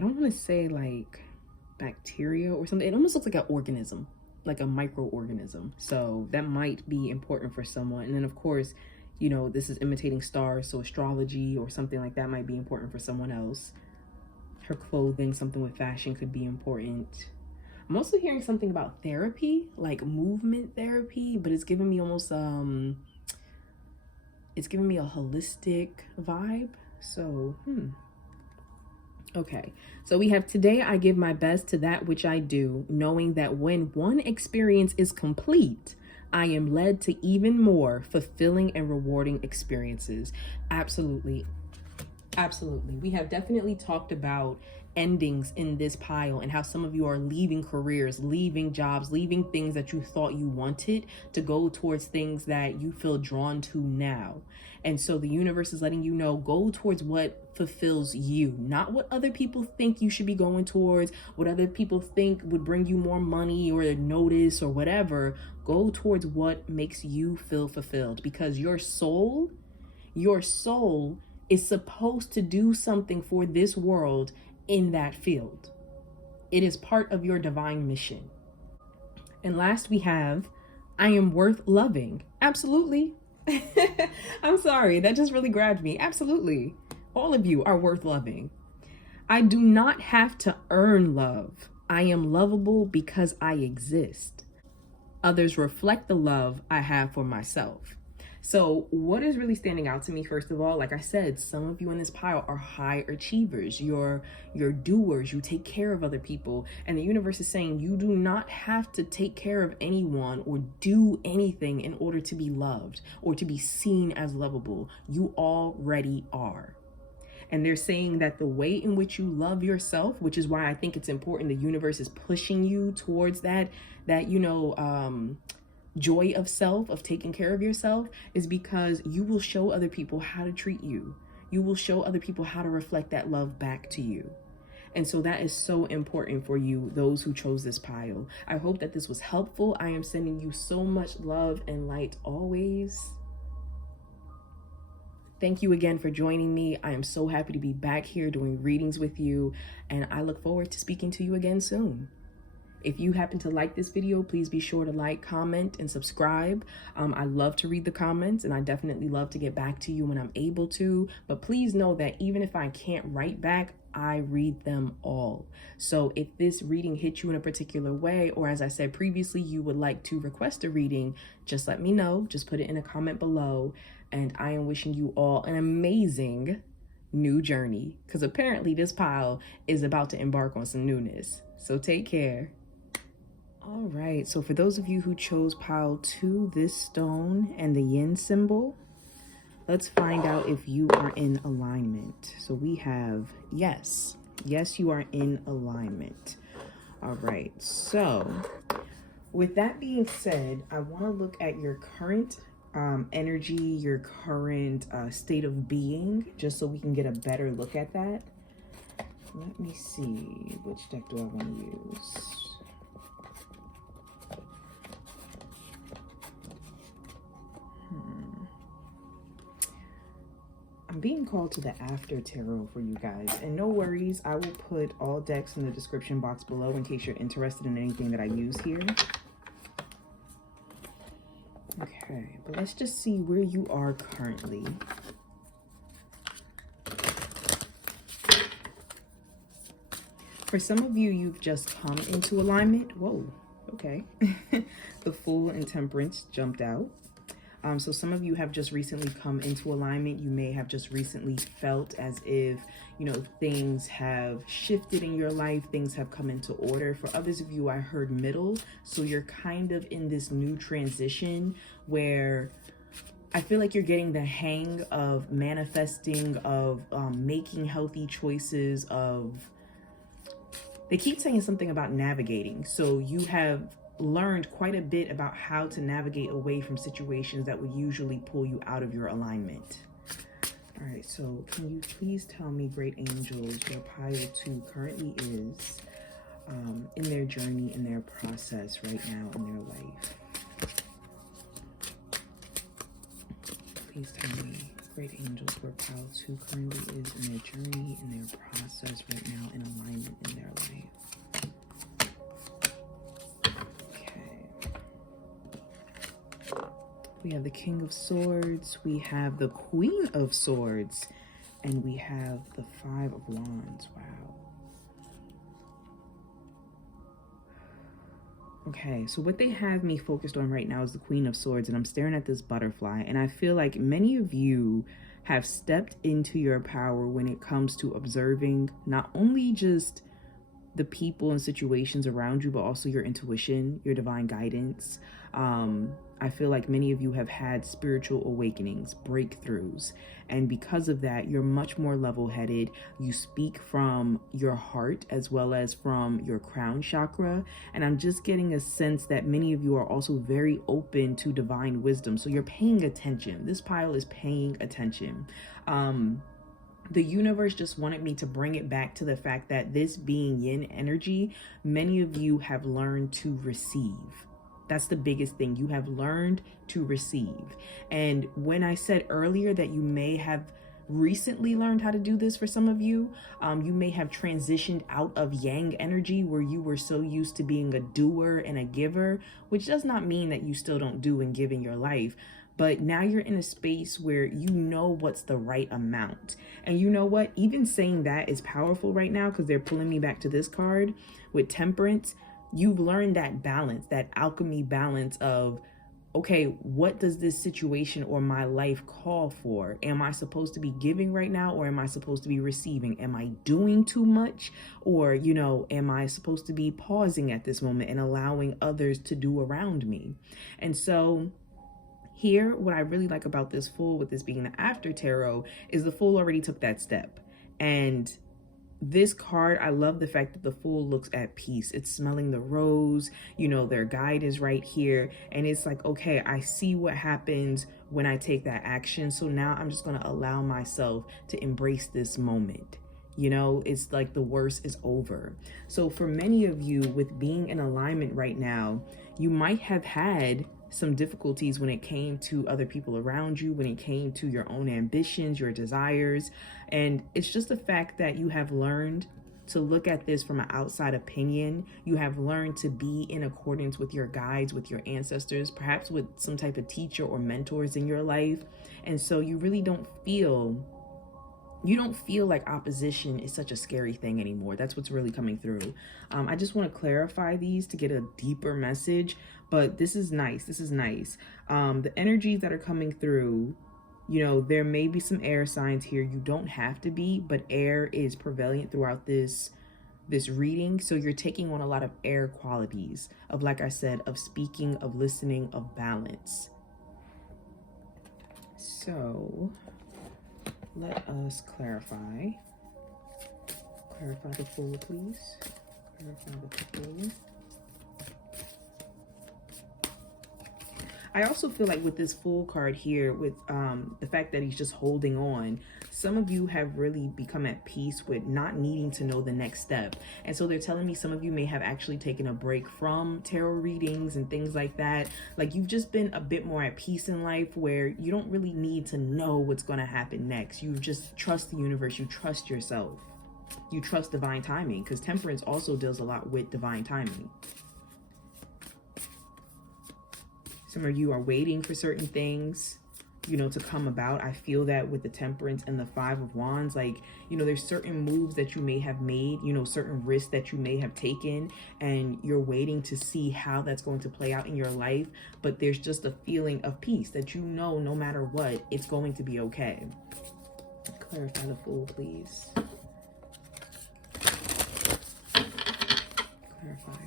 don't want to say like bacteria or something. It almost looks like an organism, like a microorganism. So that might be important for someone. And then of course, you know, this is imitating stars, so astrology or something like that might be important for someone else. Her clothing, something with fashion could be important. I'm also hearing something about therapy, like movement therapy, but it's giving me almost it's giving me a holistic vibe. So, okay, so we have today I give my best to that which I do, knowing that when one experience is complete, I am led to even more fulfilling and rewarding experiences. Absolutely. Absolutely. We have definitely talked about endings in this pile and how some of you are leaving careers, leaving jobs, leaving things that you thought you wanted to go towards things that you feel drawn to now. And so the universe is letting you know, go towards what fulfills you, not what other people think you should be going towards, what other people think would bring you more money or notice or whatever. Go towards what makes you feel fulfilled, because your soul is supposed to do something for this world in that field. It is part of your divine mission. And last we have, I am worth loving. Absolutely. I'm sorry, that just really grabbed me. Absolutely. All of you are worth loving. I do not have to earn love. I am lovable because I exist. Others reflect the love I have for myself. So what is really standing out to me, first of all, like I said, some of you in this pile are high achievers. You're doers. You take care of other people. And the universe is saying you do not have to take care of anyone or do anything in order to be loved or to be seen as lovable. You already are. And they're saying that the way in which you love yourself, which is why I think it's important the universe is pushing you towards that joy of self, of taking care of yourself, is because you will show other people how to treat you. You will show other people how to reflect that love back to you. And so that is so important for you, those who chose this pile. I hope that this was helpful. I am sending you so much love and light always. Thank you again for joining me. I am so happy to be back here doing readings with you, and I look forward to speaking to you again soon. If you happen to like this video, please be sure to like, comment, and subscribe. I love to read the comments, and I definitely love to get back to you when I'm able to. But please know that even if I can't write back, I read them all. So if this reading hit you in a particular way, or as I said previously, you would like to request a reading, just let me know. Just put it in a comment below. And I am wishing you all an amazing new journey, because apparently this pile is about to embark on some newness. So take care. All right, so for those of you who chose pile 2, this stone and the yin symbol, let's find out if you are in alignment. So we have yes, you are in alignment. All right, so with that being said, I want to look at your current energy, your current state of being, just so we can get a better look at that. Let me see, which deck do I want to use? I'm being called to the after tarot for you guys, and no worries, I will put all decks in the description box below in case you're interested in anything that I use here. Okay, but let's just see where you are currently. For some of you, you've just come into alignment. Whoa, okay. The Fool and Temperance jumped out. So some of you have just recently come into alignment. You may have just recently felt as if, things have shifted in your life. Things have come into order. For others of you, I heard middle. So you're kind of in this new transition where I feel like you're getting the hang of manifesting, of making healthy choices, they keep saying something about navigating. So you have learned quite a bit about how to navigate away from situations that would usually pull you out of your alignment. All right, so can you please tell me, great angels, where pile 2 currently is in their journey, in their process right now in their life? Please tell me. Great angels, work out who currently is in their journey, in their process right now, in alignment in their life. We have the King of Swords, we have the Queen of Swords, and we have the Five of Wands. Wow. Okay, so what they have me focused on right now is the Queen of Swords, and I'm staring at this butterfly, and I feel like many of you have stepped into your power when it comes to observing not only just the people and situations around you, but also your intuition, your divine guidance. I feel like many of you have had spiritual awakenings, breakthroughs, and because of that, you're much more level-headed. You speak from your heart as well as from your crown chakra, and I'm just getting a sense that many of you are also very open to divine wisdom, so you're paying attention. This pile is paying attention. The universe just wanted me to bring it back to the fact that this being yin energy, many of you have learned to receive. That's the biggest thing. You have learned to receive. And when I said earlier that you may have recently learned how to do this for some of you, you may have transitioned out of yang energy where you were so used to being a doer and a giver, which does not mean that you still don't do and give in your life. But now you're in a space where you know what's the right amount. And you know what? Even saying that is powerful right now because they're pulling me back to this card with Temperance. You've learned that balance, that alchemy balance of, okay, what does this situation or my life call for? Am I supposed to be giving right now, or am I supposed to be receiving? Am I doing too much? Or, you know, am I supposed to be pausing at this moment and allowing others to do around me? And so here, what I really like about this Fool, with this being the after tarot, is the Fool already took that step. And this card, I love the fact that the Fool looks at peace. It's smelling the rose, you know, their guide is right here. And it's like, okay, I see what happens when I take that action. So now I'm just going to allow myself to embrace this moment. You know, it's like the worst is over. So for many of you, with being in alignment right now, you might have had some difficulties when it came to other people around you, when it came to your own ambitions, your desires. And it's just the fact that you have learned to look at this from an outside opinion. You have learned to be in accordance with your guides, with your ancestors, perhaps with some type of teacher or mentors in your life. And so you really don't feel like opposition is such a scary thing anymore. That's what's really coming through. I just want to clarify these to get a deeper message, but this is nice. This is nice. The energies that are coming through, you know, there may be some air signs here. You don't have to be, but air is prevalent throughout this reading. So you're taking on a lot of air qualities of, like I said, of speaking, of listening, of balance. So let us clarify. Clarify the Fool, please. Clarify the Fool. I also feel like with this Fool card here, with the fact that he's just holding on, some of you have really become at peace with not needing to know the next step. And so they're telling me some of you may have actually taken a break from tarot readings and things like that. Like you've just been a bit more at peace in life where you don't really need to know what's going to happen next. You just trust the universe. You trust yourself. You trust divine timing, because Temperance also deals a lot with divine timing. Some of you are waiting for certain things, you know, to come about. I feel that with the Temperance and the Five of Wands, like, you know, there's certain moves that you may have made, you know, certain risks that you may have taken, and you're waiting to see how that's going to play out in your life. But there's just a feeling of peace that, you know, no matter what, it's going to be okay. Clarify the Fool, please. Clarify.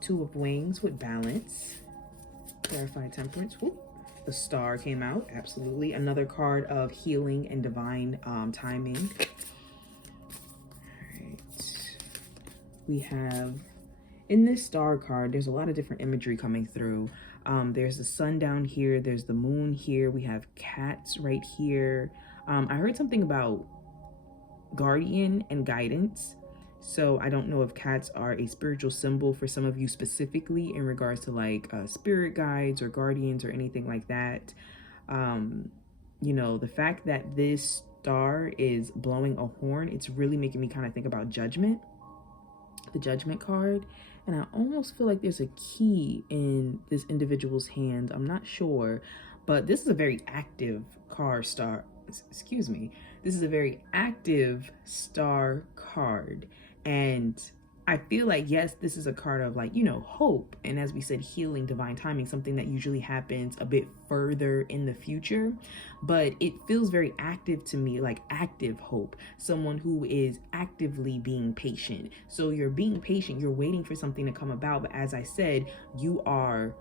Two of Wings with balance. Clarify Temperance. Whoop. The Star came out. Absolutely. Another card of healing and divine timing. All right. We have, in this Star card, there's a lot of different imagery coming through. There's the sun down here. There's the moon here. We have cats right here. I heard something about guardian and guidance. So I don't know if cats are a spiritual symbol for some of you specifically in regards to like spirit guides or guardians or anything like that. you know, the fact that this star is blowing a horn, it's really making me kind of think about judgment, the judgment card. And I almost feel like there's a key in this individual's hand. I'm not sure, but this is a very active star. Excuse me. This is a very active star card. And I feel like, yes, this is a card of like, you know, hope. And as we said, healing, divine timing, something that usually happens a bit further in the future. But it feels very active to me, like active hope, someone who is actively being patient. So you're being patient, you're waiting for something to come about. But as I said, you are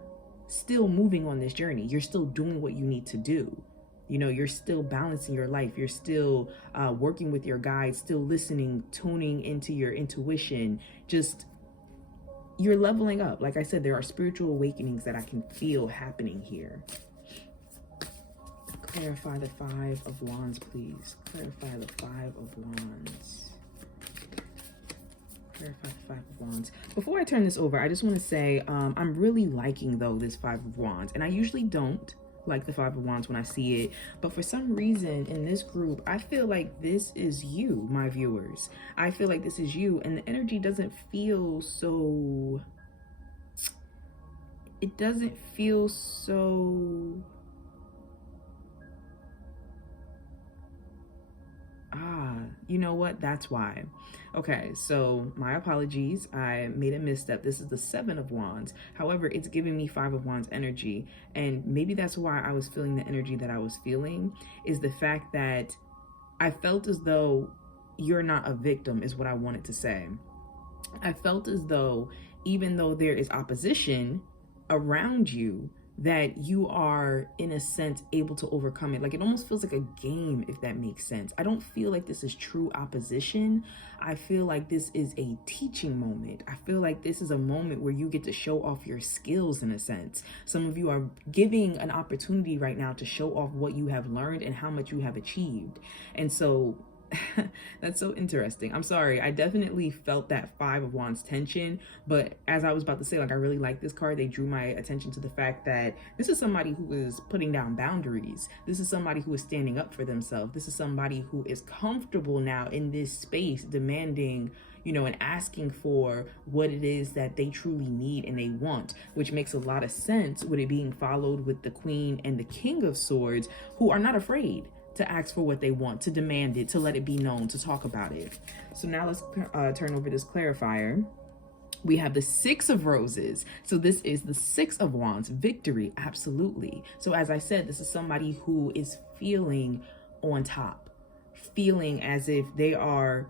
still moving on this journey. You're still doing what you need to do. You know, you're still balancing your life. You're still working with your guides, still listening, tuning into your intuition. Just, you're leveling up. Like I said, there are spiritual awakenings that I can feel happening here. Clarify the Five of Wands, please. Clarify the Five of Wands. Clarify the Five of Wands. Before I turn this over, I just want to say I'm really liking, though, this Five of Wands. And I usually don't like the Five of Wands when I see it, but for some reason in this group I feel like this is you, my viewers. I feel like this is you, and the energy doesn't feel so, it doesn't feel so you know what, that's why. Okay, so my apologies, I made a misstep. This is the Seven of Wands. However, it's giving me Five of Wands energy, and maybe that's why I was feeling the energy that I was feeling, is the fact that I felt as though you're not a victim, is what I wanted to say. I felt as though even though there is opposition around you, that you are in a sense able to overcome it. Like it almost feels like a game, if that makes sense. I don't feel like this is true opposition. I feel like this is a teaching moment. I feel like this is a moment where you get to show off your skills in a sense. Some of you are giving an opportunity right now to show off what you have learned and how much you have achieved. And so that's so interesting. I'm sorry, I definitely felt that Five of Wands tension, but as I was about to say, like, I really like this card. They drew my attention to the fact that this is somebody who is putting down boundaries. This is somebody who is standing up for themselves. This is somebody who is comfortable now in this space, demanding, you know, and asking for what it is that they truly need and they want, which makes a lot of sense with it being followed with the Queen and the King of Swords, who are not afraid to ask for what they want, to demand it, to let it be known, to talk about it. So now let's turn over this clarifier. We have the Six of Roses. So this is the Six of Wands, victory, absolutely. So as I said, this is somebody who is feeling on top, feeling as if they are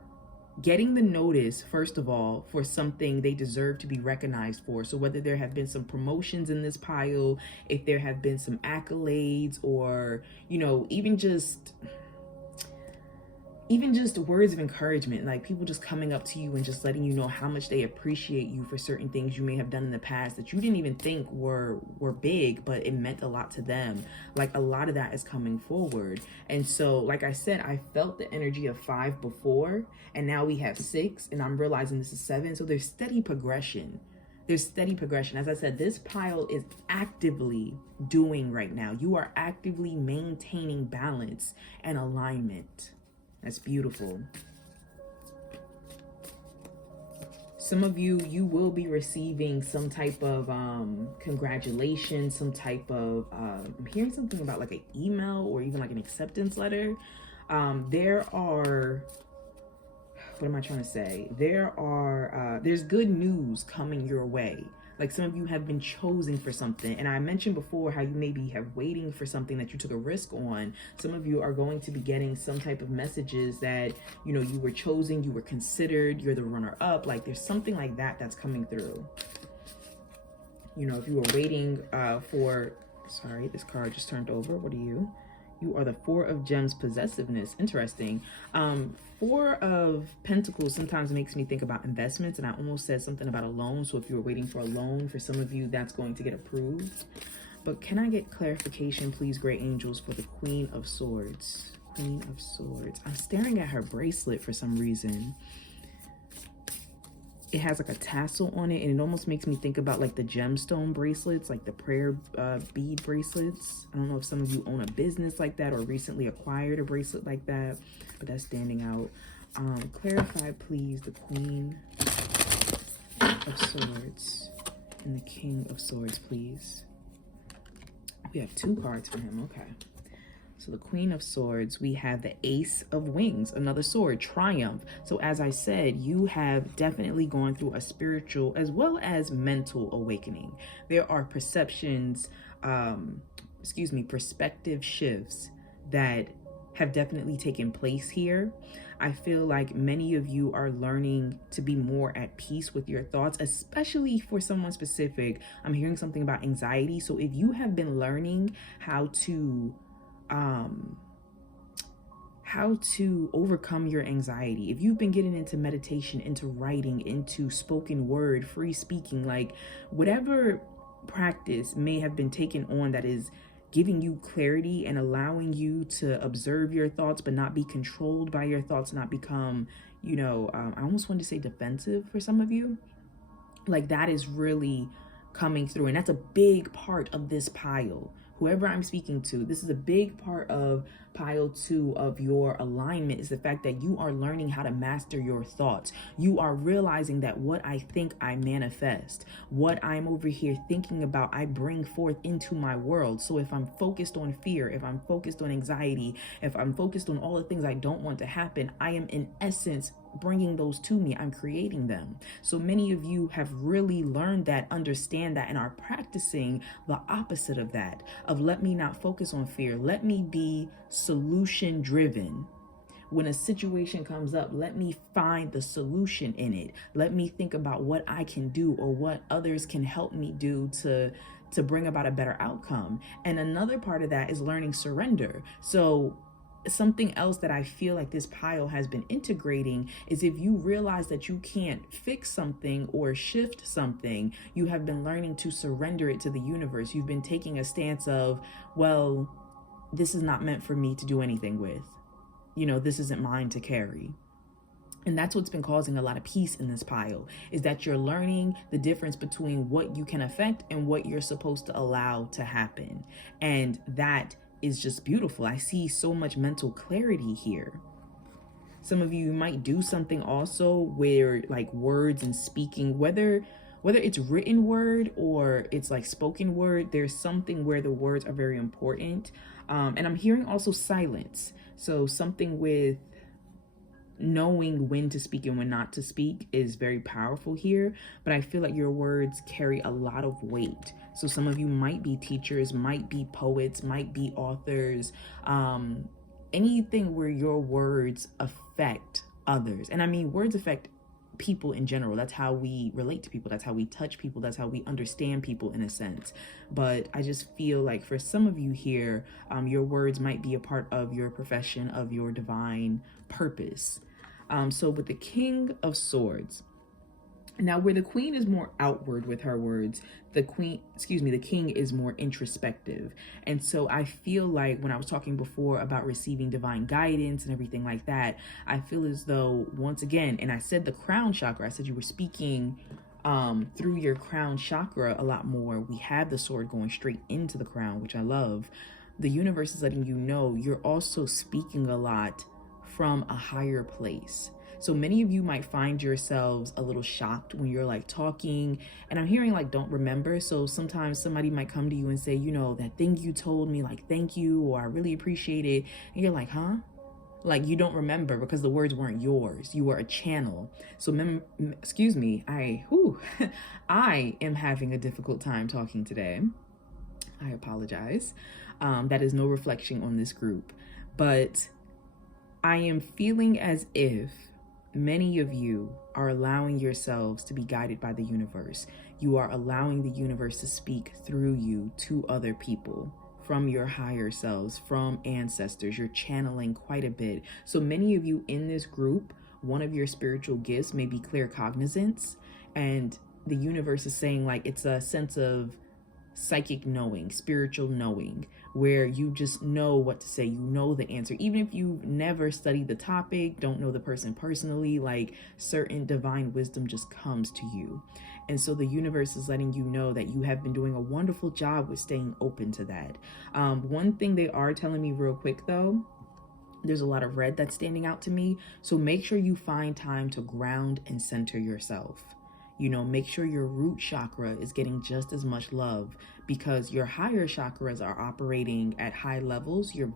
getting the notice, first of all, for something they deserve to be recognized for. So whether there have been some promotions in this pile, if there have been some accolades, or, you know, even just words of encouragement, like people just coming up to you and just letting you know how much they appreciate you for certain things you may have done in the past that you didn't even think were big, but it meant a lot to them. Like a lot of that is coming forward. And so, like I said, I felt the energy of 5 before, and now we have 6, and I'm realizing this is 7. So there's steady progression. There's steady progression. As I said, this pile is actively doing right now. You are actively maintaining balance and alignment. That's beautiful. Some of you will be receiving some type of congratulations, some type of, I'm hearing something about like an email or even like an acceptance letter. There are, what am I trying to say? There's good news coming your way. Like some of you have been chosen for something. And I mentioned before how you maybe have waiting for something that you took a risk on. Some of you are going to be getting some type of messages that, you know, you were chosen, you were considered, you're the runner up. Like there's something like that that's coming through. You know, if you were waiting for, sorry, this card just turned over. What are you? You are the Four of Gems, possessiveness. Interesting. 4 of Pentacles sometimes makes me think about investments, and I almost said something about a loan. So if you were waiting for a loan, for some of you, that's going to get approved. But can I get clarification, please, great angels, for the Queen of Swords? Queen of Swords. I'm staring at her bracelet for some reason. it has like a tassel on it, and it almost makes me think about like the gemstone bracelets, like the prayer bead bracelets. I don't know if some of you own a business like that or recently acquired a bracelet like that, but that's standing out. Clarify, please, the Queen of Swords and the King of Swords, please. We have 2 cards for him. Okay. So the Queen of Swords, we have the Ace of Wings, another sword, Triumph. So as I said, you have definitely gone through a spiritual as well as mental awakening. There are perceptions, perspective shifts that have definitely taken place here. I feel like many of you are learning to be more at peace with your thoughts, especially for someone specific. I'm hearing something about anxiety. So if you have been learning how to overcome your anxiety, if you've been getting into meditation, into writing, into spoken word, free speaking, like whatever practice may have been taken on that is giving you clarity and allowing you to observe your thoughts but not be controlled by your thoughts, not become, I almost wanted to say defensive for some of you, like that is really coming through. And that's a big part of this pile. Whoever I'm speaking to, this is a big part of pile 2 of your alignment, is the fact that you are learning how to master your thoughts. You are realizing that what I think, I manifest. What I'm over here thinking about, I bring forth into my world. So if I'm focused on fear, if I'm focused on anxiety, if I'm focused on all the things I don't want to happen, I am in essence bringing those to me. I'm creating them. So many of you have really learned that, understand that, and are practicing the opposite of that, of let me not focus on fear. Let me be solution driven. When a situation comes up, let me find the solution in it. Let me think about what I can do or what others can help me do to bring about a better outcome. And another part of that is learning surrender. So something else that I feel like this pile has been integrating is if you realize that you can't fix something or shift something, you have been learning to surrender it to the universe. You've been taking a stance of, well, this is not meant for me to do anything with. This isn't mine to carry. And that's what's been causing a lot of peace in this pile, is that you're learning the difference between what you can affect and what you're supposed to allow to happen. And that is just beautiful. I see so much mental clarity here. Some of you might do something also where like words and speaking, whether it's written word or it's like spoken word, there's something where the words are very important. And I'm hearing also silence. So something with knowing when to speak and when not to speak is very powerful here, but I feel like your words carry a lot of weight. So some of you might be teachers, might be poets, might be authors, anything where your words affect others. And I mean, words affect people in general. That's how we relate to people. That's how we touch people. That's how we understand people in a sense. But I just feel like for some of you here, your words might be a part of your profession, of your divine purpose. So with the King of Swords, now where the Queen is more outward with her words, the King is more introspective. And so I feel like when I was talking before about receiving divine guidance and everything like that, I feel as though, once again, and I said the crown chakra, I said you were speaking through your crown chakra a lot more. We have the sword going straight into the crown, which I love. The universe is letting you know you're also speaking a lot from a higher place. So many of you might find yourselves a little shocked when you're like talking, and I'm hearing like don't remember. So sometimes somebody might come to you and say, that thing you told me, like thank you, or I really appreciate it, and you're like, huh? Like you don't remember because the words weren't yours. You were a channel. So I am having a difficult time talking today. I apologize. That is no reflection on this group, but I am feeling as if many of you are allowing yourselves to be guided by the universe. You are allowing the universe to speak through you to other people, from your higher selves, from ancestors. You're channeling quite a bit. So many of you in this group, one of your spiritual gifts may be claircognizance, and the universe is saying like it's a sense of psychic knowing, spiritual knowing, where you just know what to say, you know the answer, even if you've never studied the topic, don't know the person personally, like certain divine wisdom just comes to you. And so the universe is letting you know that you have been doing a wonderful job with staying open to that. One thing they are telling me real quick though, there's a lot of red that's standing out to me. So make sure you find time to ground and center yourself. You know, make sure your root chakra is getting just as much love, because your higher chakras are operating at high levels. You're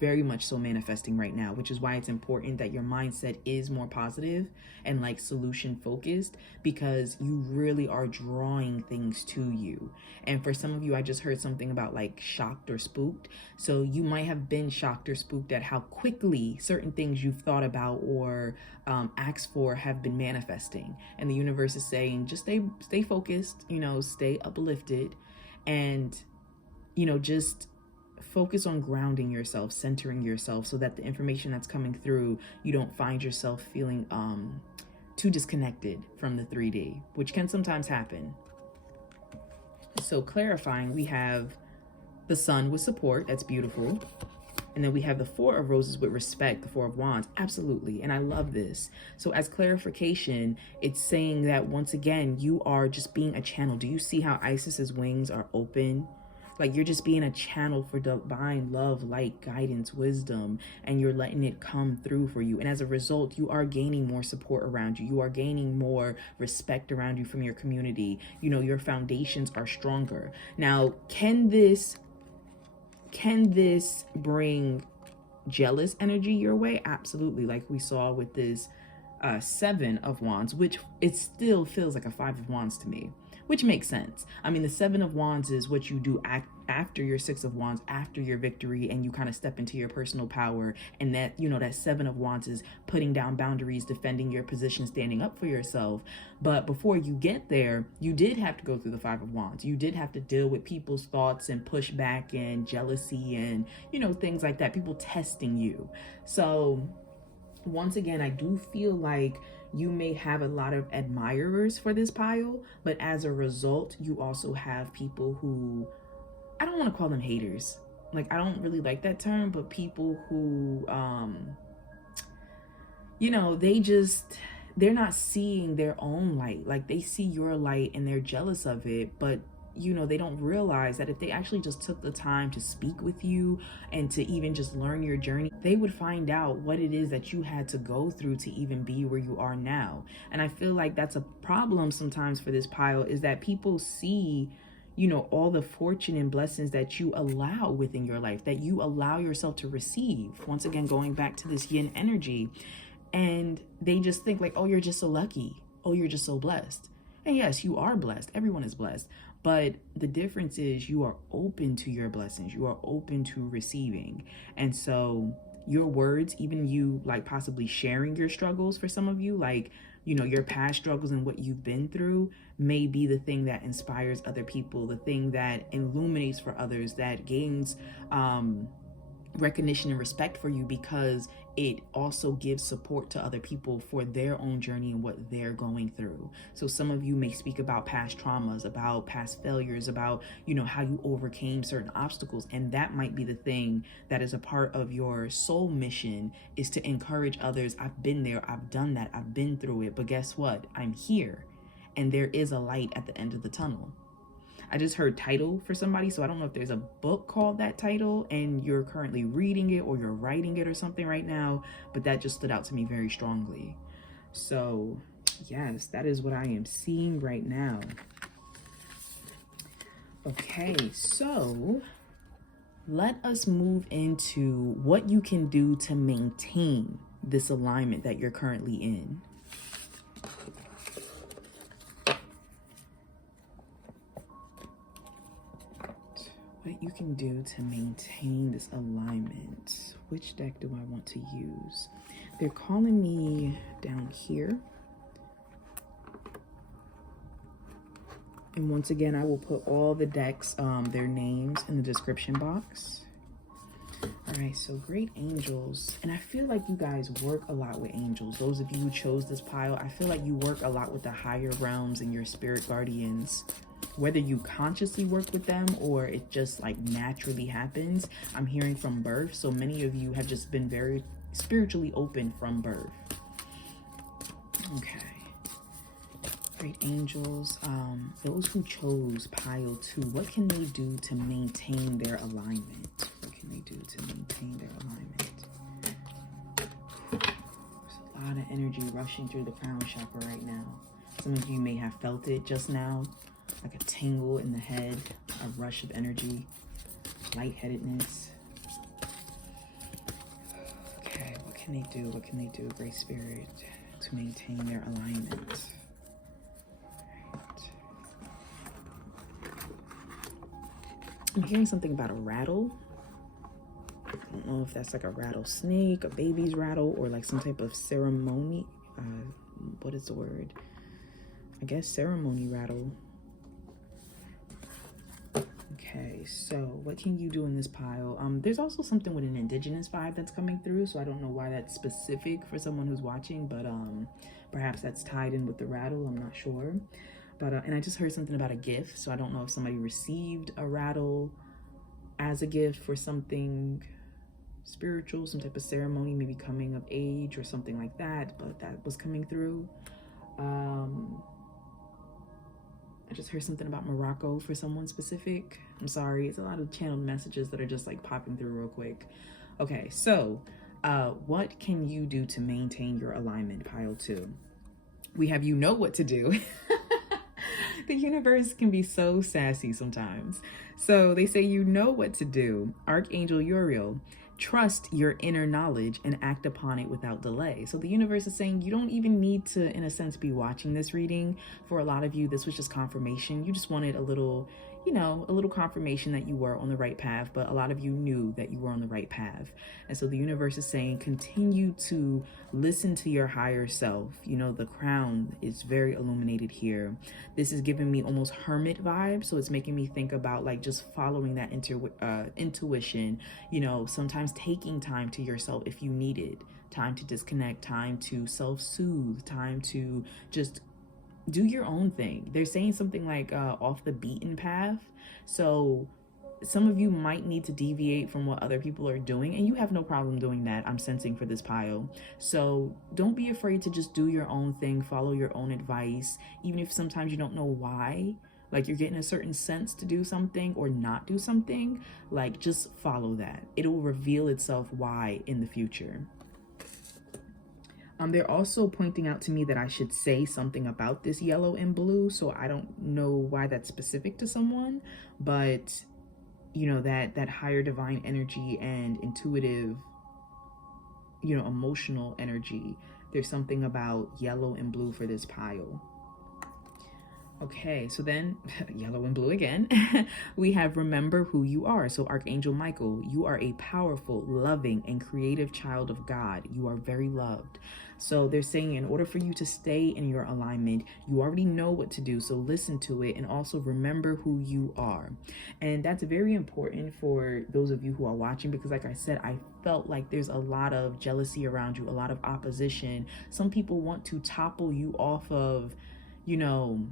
very much so manifesting right now, which is why it's important that your mindset is more positive and like solution focused, because you really are drawing things to you. And for some of you, I just heard something about like shocked or spooked. So you might have been shocked or spooked at how quickly certain things you've thought about or asked for have been manifesting. And the universe is saying, just stay focused, you know, stay uplifted, and, you know, just focus on grounding yourself, centering yourself, so that the information that's coming through, you don't find yourself feeling too disconnected from the 3D, which can sometimes happen. So clarifying, we have the Sun with support. That's beautiful. And then we have the Four of Roses with respect, the Four of Wands. Absolutely. And I love this. So as clarification, it's saying that once again, you are just being a channel. Do you see how Isis's wings are open? Like you're just being a channel for divine love, light, guidance, wisdom, and you're letting it come through for you. And as a result, you are gaining more support around you. You are gaining more respect around you from your community. You know, your foundations are stronger. Now, can this bring jealous energy your way? Absolutely. Like we saw with this Seven of Wands, which it still feels like a Five of Wands to me, which makes sense. I mean, the Seven of Wands is what you do after your Six of Wands, after your victory, and you kind of step into your personal power. And that, you know, that Seven of Wands is putting down boundaries, defending your position, standing up for yourself. But before you get there, you did have to go through the Five of Wands. You did have to deal with people's thoughts and pushback and jealousy and, you know, things like that, people testing you. So once again, I do feel like you may have a lot of admirers for this pile, but as a result, you also have people who, I don't want to call them haters. Like, I don't really like that term, but people who, you know, they're not seeing their own light. Like, they see your light and they're jealous of it, but you know, they don't realize that if they actually just took the time to speak with you and to even just learn your journey, they would find out what it is that you had to go through to even be where you are now. And I feel like that's a problem sometimes for this pile, is that people see, you know, all the fortune and blessings that you allow within your life, that you allow yourself to receive. Once again, going back to this yin energy, and they just think like, oh, you're just so lucky. Oh, you're just so blessed. And yes, you are blessed. Everyone is blessed. But the difference is you are open to your blessings. You are open to receiving. And so your words, even you like possibly sharing your struggles, for some of you, like, you know, your past struggles and what you've been through may be the thing that inspires other people, the thing that illuminates for others, that gains recognition and respect for you, because it also gives support to other people for their own journey and what they're going through. So some of you may speak about past traumas, about past failures, about, you know, how you overcame certain obstacles. And that might be the thing that is a part of your soul mission, is to encourage others. I've been there, I've done that, I've been through it, but guess what? I'm here, and there is a light at the end of the tunnel. I just heard title for somebody, so I don't know if there's a book called that title and you're currently reading it or you're writing it or something right now, but that just stood out to me very strongly. So yes, that is what I am seeing right now. Okay, so let us move into what you can do to maintain this alignment that you're currently in. What you can do to maintain this alignment. Which deck do I want to use? They're calling me down here. And once again, I will put all the decks, their names in the description box. All right, so great angels. And I feel like you guys work a lot with angels. Those of you who chose this pile, I feel like you work a lot with the higher realms and your spirit guardians. whether you consciously work with them or it just like naturally happens. I'm hearing from birth. So many of you have just been very spiritually open from birth. Okay. Great angels, those who chose pile 2, what can they do to maintain their alignment? What can they do to maintain their alignment? There's a lot of energy rushing through the crown chakra right now. Some of you may have felt it just now, like a tingle in the head, a rush of energy, lightheadedness. Okay, what can they do? What can they do, Great Spirit, to maintain their alignment? I'm hearing something about a rattle. I don't know if that's like a rattlesnake, a baby's rattle, or like some type of ceremony. What is the word? I guess ceremony rattle. Okay, so what can you do in this pile? There's also something with an indigenous vibe that's coming through, so I don't know why that's specific for someone who's watching, but perhaps that's tied in with the rattle. I'm not sure. But and I just heard something about a gift, so I don't know if somebody received a rattle as a gift for something spiritual, some type of ceremony, maybe coming of age or something like that, but that was coming through. I just heard something about Morocco for someone specific. I'm sorry, it's a lot of channeled messages that are just like popping through real quick. Okay, so what can you do to maintain your alignment, pile 2? We have you know what to do. The universe can be so sassy sometimes. So they say you know what to do. Archangel Uriel, trust your inner knowledge and act upon it without delay. So the universe is saying you don't even need to, in a sense, be watching this reading. For a lot of you, this was just confirmation. You just wanted a little, you know, a little confirmation that you were on the right path, but a lot of you knew that you were on the right path. And so the universe is saying, continue to listen to your higher self. You know, the crown is very illuminated here. This is giving me almost hermit vibes. So it's making me think about like just following that intuition, you know, sometimes taking time to yourself if you need it, time to disconnect, time to self-soothe, time to just do your own thing. They're saying something like off the beaten path. So some of you might need to deviate from what other people are doing, and you have no problem doing that, I'm sensing, for this pile. So don't be afraid to just do your own thing, follow your own advice, even if sometimes you don't know why. Like you're getting a certain sense to do something or not do something, like just follow that. It'll reveal itself why in the future. They're also pointing out to me that I should say something about this yellow and blue. So I don't know why that's specific to someone, but you know, that higher divine energy and intuitive, you know, emotional energy. There's something about yellow and blue for this pile. Okay, so then yellow and blue again. We have remember who you are. So Archangel Michael, you are a powerful, loving, and creative child of God. You are very loved. So they're saying in order for you to stay in your alignment, you already know what to do. So listen to it and also remember who you are. And that's very important for those of you who are watching, because like I said, I felt like there's a lot of jealousy around you, a lot of opposition. Some people want to topple you off of, you know,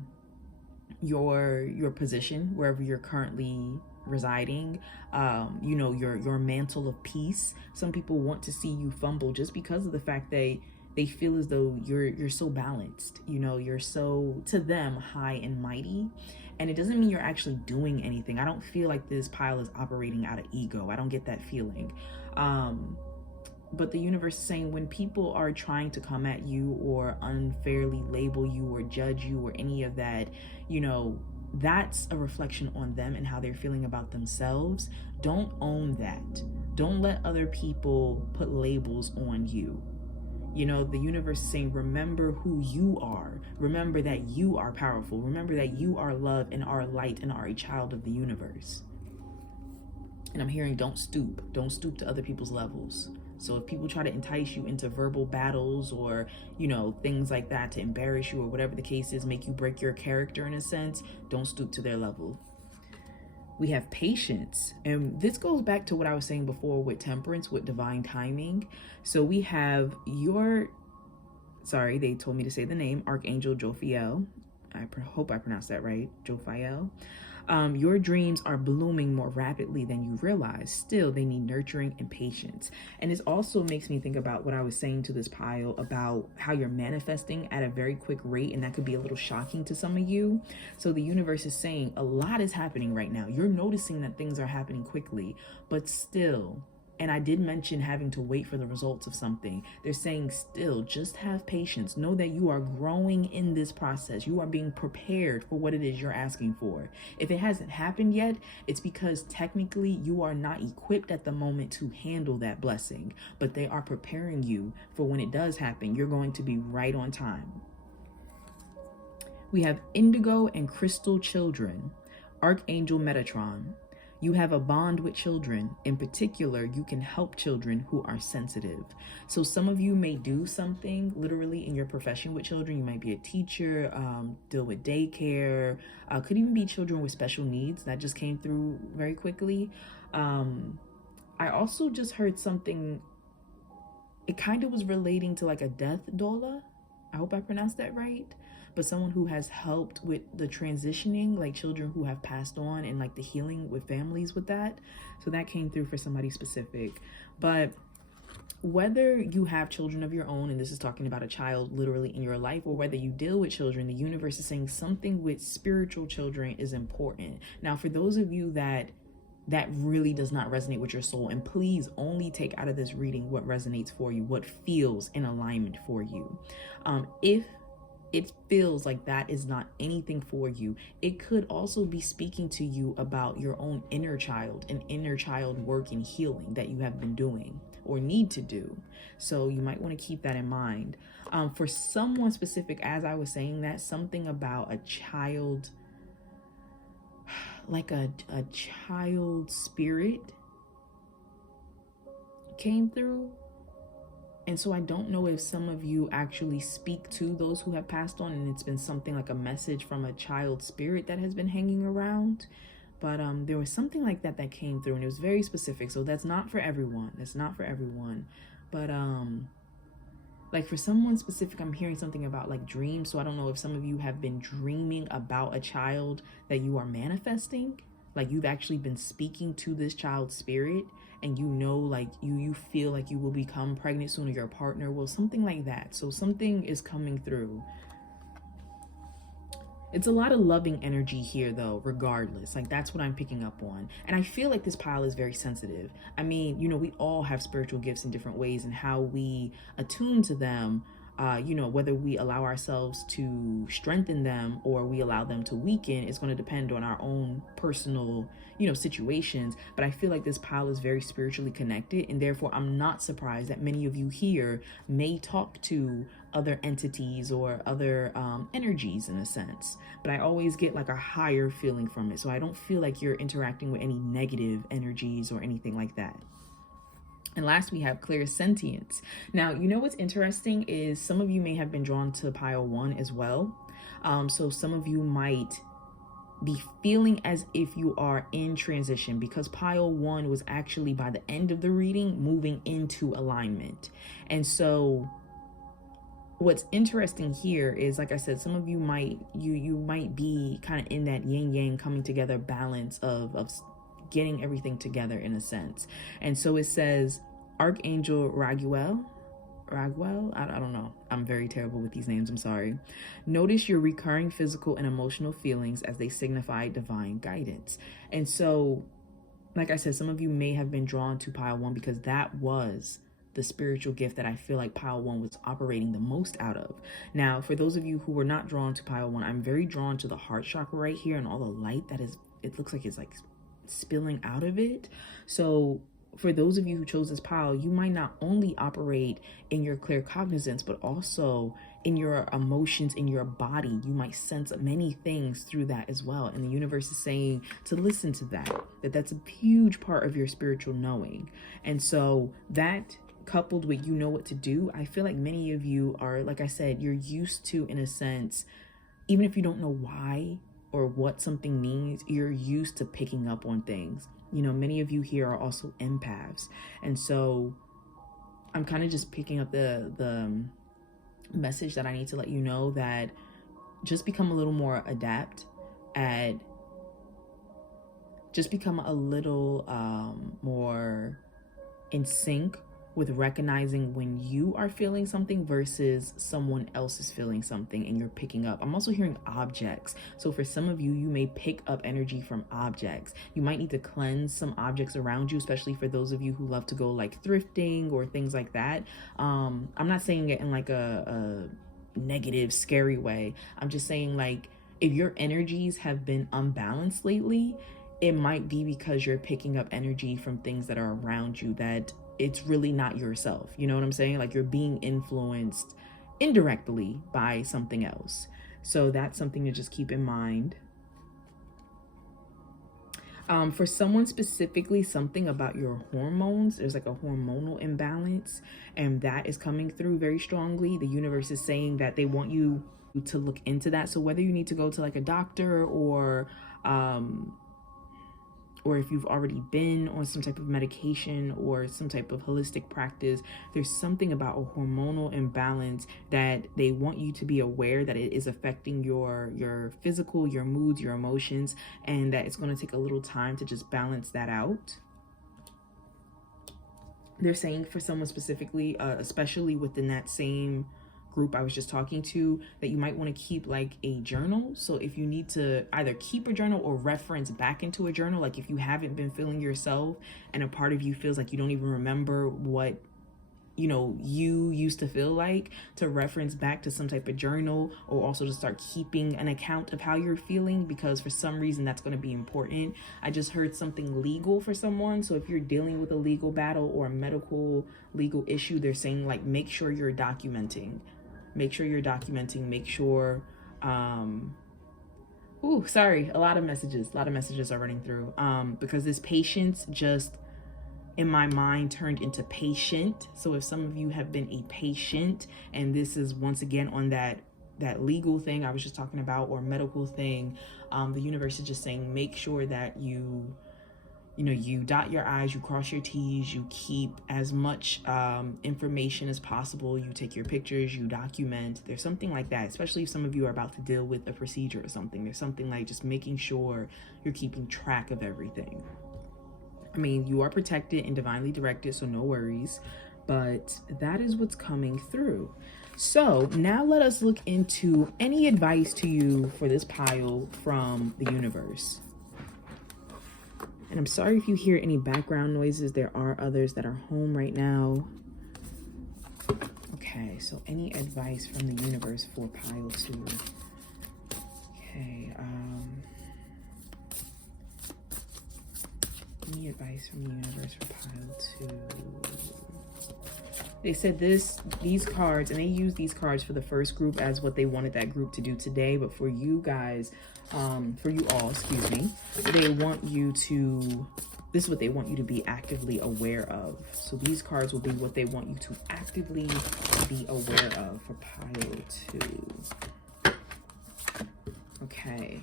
your position wherever you're currently residing, you know, your mantle of peace. Some people want to see you fumble just because of the fact they feel as though you're so balanced, you know, you're so, to them, high and mighty. And it doesn't mean you're actually doing anything. I don't feel like this pile is operating out of ego. I don't get that feeling. But the universe is saying when people are trying to come at you or unfairly label you or judge you or any of that, you know, that's a reflection on them and how they're feeling about themselves. Don't own that. Don't let other people put labels on you. You know, the universe is saying, remember who you are. Remember that you are powerful. Remember that you are love and are light and are a child of the universe. And I'm hearing don't stoop to other people's levels. So if people try to entice you into verbal battles or, you know, things like that to embarrass you or whatever the case is, make you break your character in a sense, don't stoop to their level. We have patience. And this goes back to what I was saying before with temperance, with divine timing. So we have they told me to say the name, Archangel Jophiel. hope I pronounced that right, Jophiel. Your dreams are blooming more rapidly than you realize. Still, they need nurturing and patience. And it also makes me think about what I was saying to this pile about how you're manifesting at a very quick rate, and that could be a little shocking to some of you. So the universe is saying a lot is happening right now. You're noticing that things are happening quickly, but still, and I did mention having to wait for the results of something. They're saying still, just have patience. Know that you are growing in this process. You are being prepared for what it is you're asking for. If it hasn't happened yet, it's because technically you are not equipped at the moment to handle that blessing. But they are preparing you for when it does happen. You're going to be right on time. We have indigo and crystal children. Archangel Metatron. You have a bond with children. In particular, you can help children who are sensitive. So some of you may do something literally in your profession with children. You might be a teacher, deal with daycare, could even be children with special needs. That just came through very quickly. I also just heard something, it kind of was relating to like a death doula. I hope I pronounced that right. But someone who has helped with the transitioning, like children who have passed on and like the healing with families with that. So that came through for somebody specific. But whether you have children of your own, and this is talking about a child literally in your life, or whether you deal with children, the universe is saying something with spiritual children is important. Now, for those of you that really does not resonate with your soul, and please only take out of this reading what resonates for you, what feels in alignment for you. If it feels like that is not anything for you, it could also be speaking to you about your own inner child and inner child work and healing that you have been doing or need to do. So you might want to keep that in mind. For someone specific, as I was saying that, something about a child, like a child spirit came through. And so I don't know if some of you actually speak to those who have passed on, and it's been something like a message from a child spirit that has been hanging around. But there was something like that came through, and it was very specific. So that's not for everyone. That's not for everyone. But like for someone specific, I'm hearing something about like dreams. So I don't know if some of you have been dreaming about a child that you are manifesting. Like you've actually been speaking to this child spirit, and you know, like you feel like you will become pregnant soon, or your partner will, something like that. So something is coming through. It's a lot of loving energy here though, regardless. Like that's what I'm picking up on. And I feel like this pile is very sensitive. I mean, you know, we all have spiritual gifts in different ways, and how we attune to them, you know, whether we allow ourselves to strengthen them or we allow them to weaken, is going to depend on our own personal, you know, situations. But I feel like this pile is very spiritually connected, and therefore I'm not surprised that many of you here may talk to other entities or other energies in a sense. But I always get like a higher feeling from it. So I don't feel like you're interacting with any negative energies or anything like that. And last, we have clairsentient. Now, you know what's interesting is some of you may have been drawn to pile 1 as well. So some of you might be feeling as if you are in transition, because pile 1 was actually, by the end of the reading, moving into alignment. And so what's interesting here is, like I said, some of you might be kind of in that yin yang coming together balance of getting everything together in a sense. And so it says Archangel Raguel, I don't know. I'm very terrible with these names. I'm sorry. Notice your recurring physical and emotional feelings as they signify divine guidance. And so, like I said, some of you may have been drawn to pile 1 because that was the spiritual gift that I feel like pile 1 was operating the most out of. Now, for those of you who were not drawn to pile 1, I'm very drawn to the heart chakra right here, and all the light that is, it looks like it's like spilling out of it. So for those of you who chose this pile, you might not only operate in your claircognizance, but also in your emotions, in your body. You might sense many things through that as well. And the universe is saying to listen to that's a huge part of your spiritual knowing. And so that, coupled with you know what to do, I feel like many of you are, like I said, you're used to, in a sense, even if you don't know why or what something means, you're used to picking up on things. You know, many of you here are also empaths. And so I'm kind of just picking up the message that I need to let you know that just become a little more adept at, just become a little more in sync with recognizing when you are feeling something versus someone else is feeling something and you're picking up. I'm also hearing objects. So for some of you, you may pick up energy from objects. You might need to cleanse some objects around you, especially for those of you who love to go like thrifting or things like that. I'm not saying it in like a negative, scary way. I'm just saying, like, if your energies have been unbalanced lately, it might be because you're picking up energy from things that are around you that it's really not yourself. You know what I'm saying? Like, you're being influenced indirectly by something else. So that's something to just keep in mind. For someone specifically, something about your hormones, there's like a hormonal imbalance, and that is coming through very strongly. The universe is saying that they want you to look into that. So whether you need to go to like a doctor or if you've already been on some type of medication or some type of holistic practice, there's something about a hormonal imbalance that they want you to be aware that it is affecting your physical, your moods, your emotions, and that it's going to take a little time to just balance that out. They're saying for someone specifically, especially within that same group I was just talking to, that you might want to keep like a journal. So if you need to either keep a journal or reference back into a journal, like if you haven't been feeling yourself and a part of you feels like you don't even remember what, you know, you used to feel like, to reference back to some type of journal, or also to start keeping an account of how you're feeling, because for some reason that's going to be important. I just heard something legal for someone. So if you're dealing with a legal battle or a medical legal issue, they're saying like, make sure you're documenting. Make sure you're documenting, make sure, sorry, a lot of messages are running through, because this patience just, in my mind, turned into patient. So if some of you have been a patient, and this is once again on that legal thing I was just talking about, or medical thing, the universe is just saying, make sure that you dot your I's, you cross your T's, you keep as much information as possible. You take your pictures, you document. There's something like that, especially if some of you are about to deal with a procedure or something. There's something like just making sure you're keeping track of everything. I mean, you are protected and divinely directed, so no worries. But that is what's coming through. So now let us look into any advice to you for this pile from the universe. And I'm sorry if you hear any background noises. There are others that are home right now. Okay, so any advice from the universe for pile 2? Okay, any advice from the universe for pile 2? They said these cards, and they used these cards for the first group as what they wanted that group to do today. But for you guys, for you all, excuse me, they want you to, this is what they want you to be actively aware of. So these cards will be what they want you to actively be aware of for pile 2. Okay.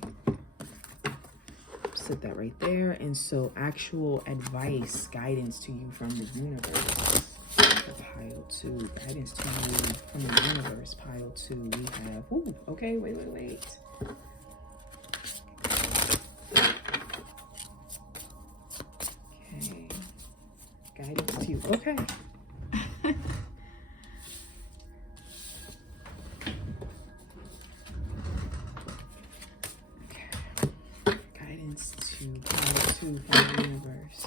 Set that right there. And so actual advice, guidance to you from the universe. Pile 2, guidance to you from the universe. Pile 2, we have, okay, wait. Okay, guidance to you, okay. Okay, guidance to pile 2 from the universe.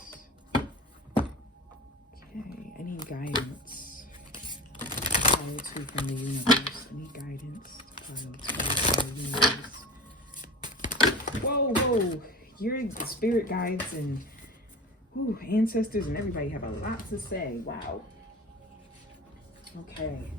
Okay, any guidance? Pile 2 from the universe. Any guidance? Pile 2 from the universe. Whoa. Your spirit guides and ancestors and everybody have a lot to say. Wow. Okay.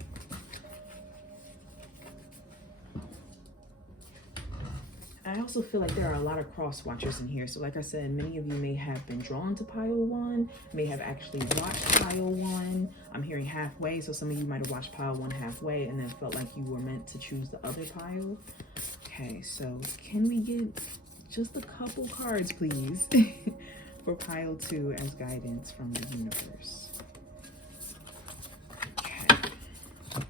I also feel like there are a lot of cross watchers in here. So like I said, many of you may have been drawn to pile 1, may have actually watched pile 1. I'm hearing halfway, so some of you might have watched pile 1 halfway and then felt like you were meant to choose the other pile. Okay, so can we get just a couple cards, please, for pile 2 as guidance from the universe? Okay. All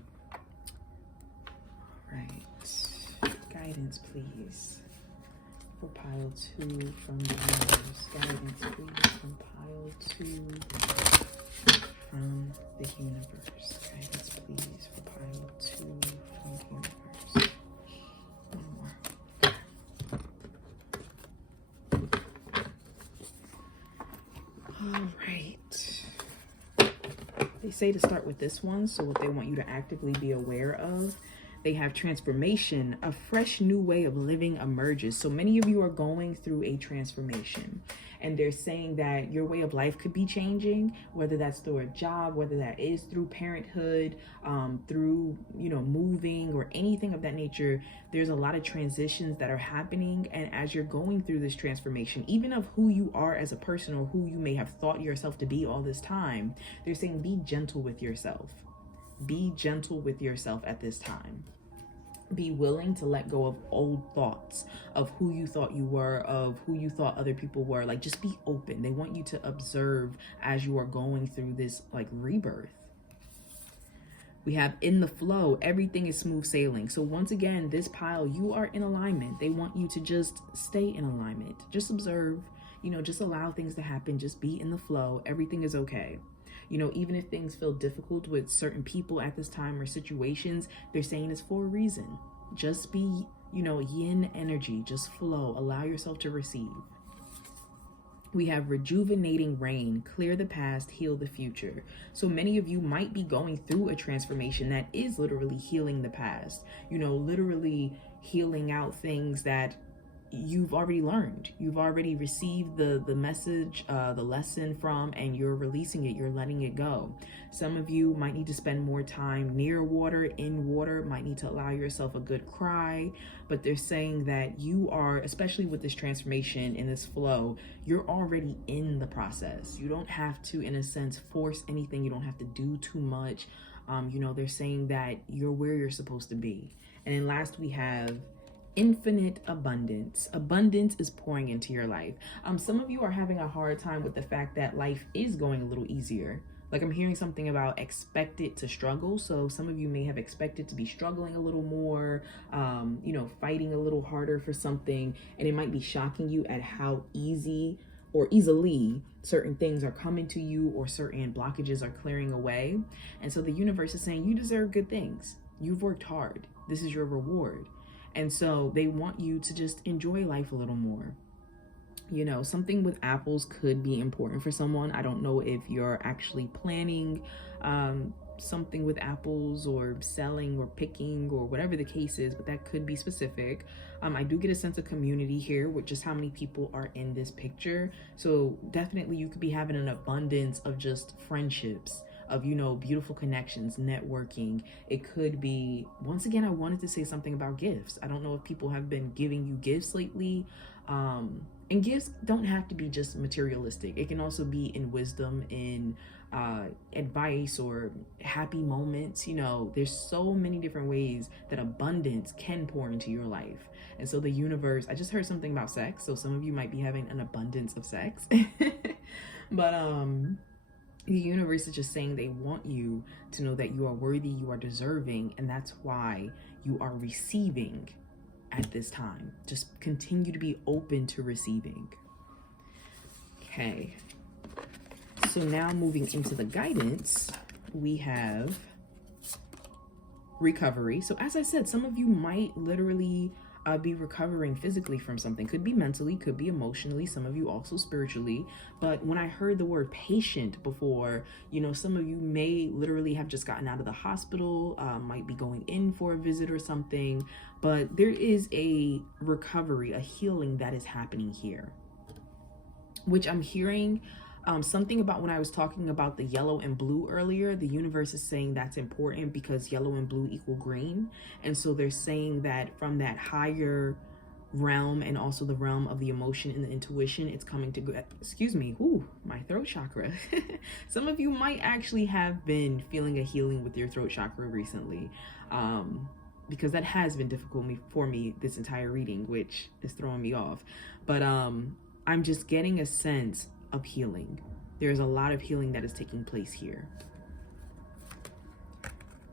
right. please, for pile 2 from the universe. Guidance, please, from pile 2 from the universe. Guidance, please, for pile 2 from the universe. One more. All right. They say to start with this one, so what they want you to actively be aware of. They have transformation, a fresh new way of living emerges. So many of you are going through a transformation, and they're saying that your way of life could be changing, whether that's through a job, whether that is through parenthood, through, you know, moving or anything of that nature. There's a lot of transitions that are happening. And as you're going through this transformation, even of who you are as a person or who you may have thought yourself to be all this time, they're saying be gentle with yourself. Be gentle with yourself at this time. Be willing to let go of old thoughts of who you thought you were, of who you thought other people were. Like, just be open. They want you to observe as you are going through this, like, rebirth. We have in the flow, everything is smooth sailing. So once again, this pile, you are in alignment. They want you to just stay in alignment. Just observe, you know, just allow things to happen. Just be in the flow. Everything is okay. You know, even if things feel difficult with certain people at this time or situations, they're saying it's for a reason. Just be, you know, yin energy, just flow, allow yourself to receive. We have rejuvenating rain, clear the past, heal the future. So many of you might be going through a transformation that is literally healing the past, you know, literally healing out things that you've already learned. You've already received the message, the lesson from, and you're releasing it. You're letting it go. Some of you might need to spend more time near water, in water, might need to allow yourself a good cry. But they're saying that you are, especially with this transformation in this flow, you're already in the process. You don't have to, in a sense, force anything. You don't have to do too much. You know, they're saying that you're where you're supposed to be. And then last we have infinite abundance. Abundance is pouring into your life. Some of you are having a hard time with the fact that life is going a little easier. Like, I'm hearing something about expected to struggle. So some of you may have expected to be struggling a little more, you know, fighting a little harder for something. And it might be shocking you at how easy or easily certain things are coming to you, or certain blockages are clearing away. And so the universe is saying you deserve good things. You've worked hard. This is your reward. And so they want you to just enjoy life a little more. You know, something with apples could be important for someone. I don't know if you're actually planning something with apples, or selling or picking, or whatever the case is, but that could be specific. I do get a sense of community here with just how many people are in this picture. So definitely you could be having an abundance of just friendships, of, you know, beautiful connections, networking. It could be, once again, I wanted to say something about gifts. I don't know if people have been giving you gifts lately. And gifts don't have to be just materialistic. It can also be in wisdom, in advice, or happy moments. You know, there's so many different ways that abundance can pour into your life. And so the universe, I just heard something about sex. So some of you might be having an abundance of sex. But the universe is just saying they want you to know that you are worthy, you are deserving, and that's why you are receiving at this time. Just continue to be open to receiving. Okay. So now moving into the guidance, we have recovery. So as I said, some of you might literally be recovering physically from something. Could be mentally, could be emotionally, some of you also spiritually. But when I heard the word patient before, you know, some of you may literally have just gotten out of the hospital, might be going in for a visit or something, but there is a recovery, a healing that is happening here, which I'm hearing something about when I was talking about the yellow and blue earlier. The universe is saying that's important because yellow and blue equal green. And so they're saying that from that higher realm, and also the realm of the emotion and the intuition, it's coming to, excuse me, ooh, my throat chakra. Some of you might actually have been feeling a healing with your throat chakra recently, because that has been difficult for me this entire reading, which is throwing me off. But I'm just getting a sense of healing. There's a lot of healing that is taking place here.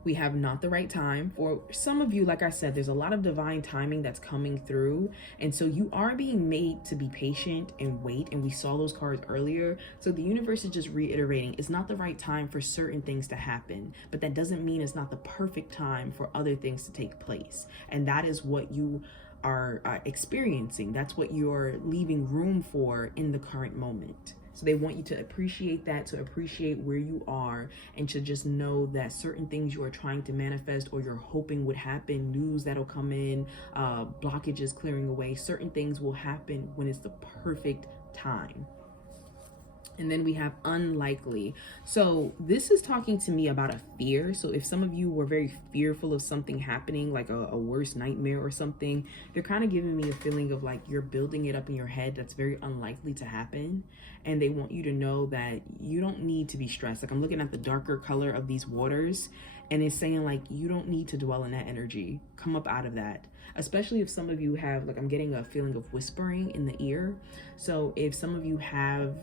We have not the right time. For some of you, like I said, there's a lot of divine timing that's coming through. And so you are being made to be patient and wait. And we saw those cards earlier. So the universe is just reiterating, it's not the right time for certain things to happen. But that doesn't mean it's not the perfect time for other things to take place. And that is what you are experiencing. That's what you're leaving room for in the current moment. So they want you to appreciate that, to appreciate where you are, and to just know that certain things you are trying to manifest or you're hoping would happen, news that'll come in, blockages clearing away, certain things will happen when it's the perfect time. And then we have unlikely. So this is talking to me about a fear. So if some of you were very fearful of something happening, like a worse nightmare or something, they're kind of giving me a feeling of like you're building it up in your head that's very unlikely to happen. And they want you to know that you don't need to be stressed. Like I'm looking at the darker color of these waters, and it's saying like you don't need to dwell in that energy. Come up out of that. Especially if some of you have, like I'm getting a feeling of whispering in the ear. So if some of you have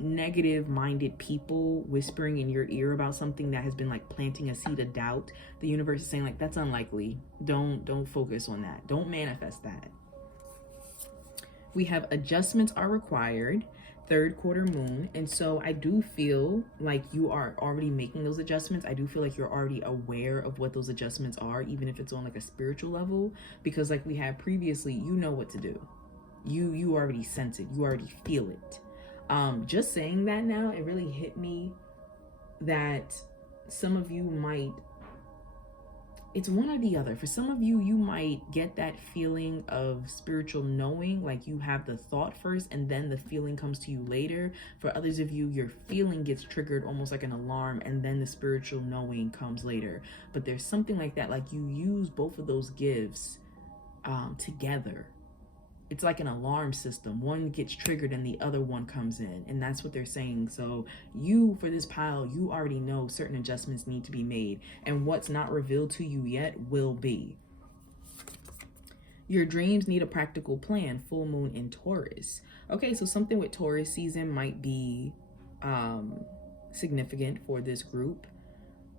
negative minded people whispering in your ear about something that has been like planting a seed of doubt, the universe is saying like that's unlikely. Don't focus on that. Don't manifest that. We have adjustments are required, third quarter moon. And so I do feel like you are already making those adjustments. I do feel like you're already aware of what those adjustments are, even if it's on like a spiritual level, because like we had previously, you know what to do. You already sense it. You already feel it. Just saying that now, it really hit me that some of you might, it's one or the other. For some of you, you might get that feeling of spiritual knowing, like you have the thought first and then the feeling comes to you later. For others of you, your feeling gets triggered almost like an alarm and then the spiritual knowing comes later. But there's something like that, like you use both of those gifts together. It's like an alarm system. One gets triggered and the other one comes in. And that's what they're saying. So you, for this pile, you already know certain adjustments need to be made. And what's not revealed to you yet will be. Your dreams need a practical plan. Full moon in Taurus. Okay, so something with Taurus season might be significant for this group.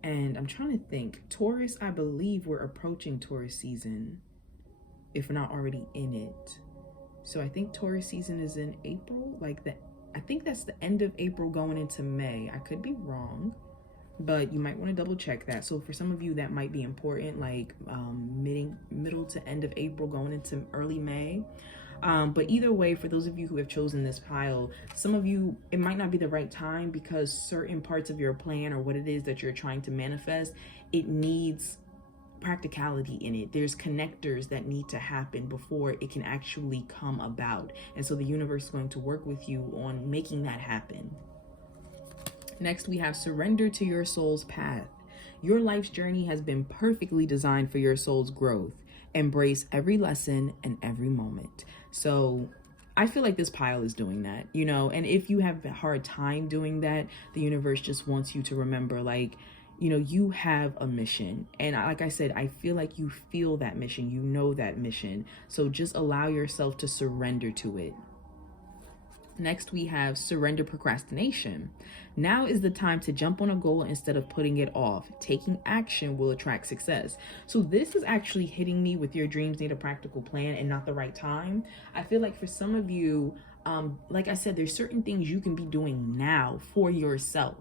And I'm trying to think. Taurus, I believe we're approaching Taurus season, if we're not already in it. So I think Taurus season is in April, I think that's the end of April going into May. I could be wrong, but you might want to double check that. So for some of you that might be important, like middle to end of April going into early May. But either way, for those of you who have chosen this pile, some of you, it might not be the right time because certain parts of your plan or what it is that you're trying to manifest, it needs practicality in it. There's connectors that need to happen before it can actually come about. And so the universe is going to work with you on making that happen. Next, we have surrender to your soul's path. Your life's journey has been perfectly designed for your soul's growth. Embrace every lesson and every moment. So I feel like this pile is doing that, you know, and if you have a hard time doing that, the universe just wants you to remember, like, you know, you have a mission. And like I said, I feel like you feel that mission, you know that mission. So just allow yourself to surrender to it. Next, we have surrender procrastination. Now is the time to jump on a goal instead of putting it off. Taking action will attract success. So this is actually hitting me with your dreams need a practical plan and not the right time. I feel like for some of you, like I said, there's certain things you can be doing now for yourself.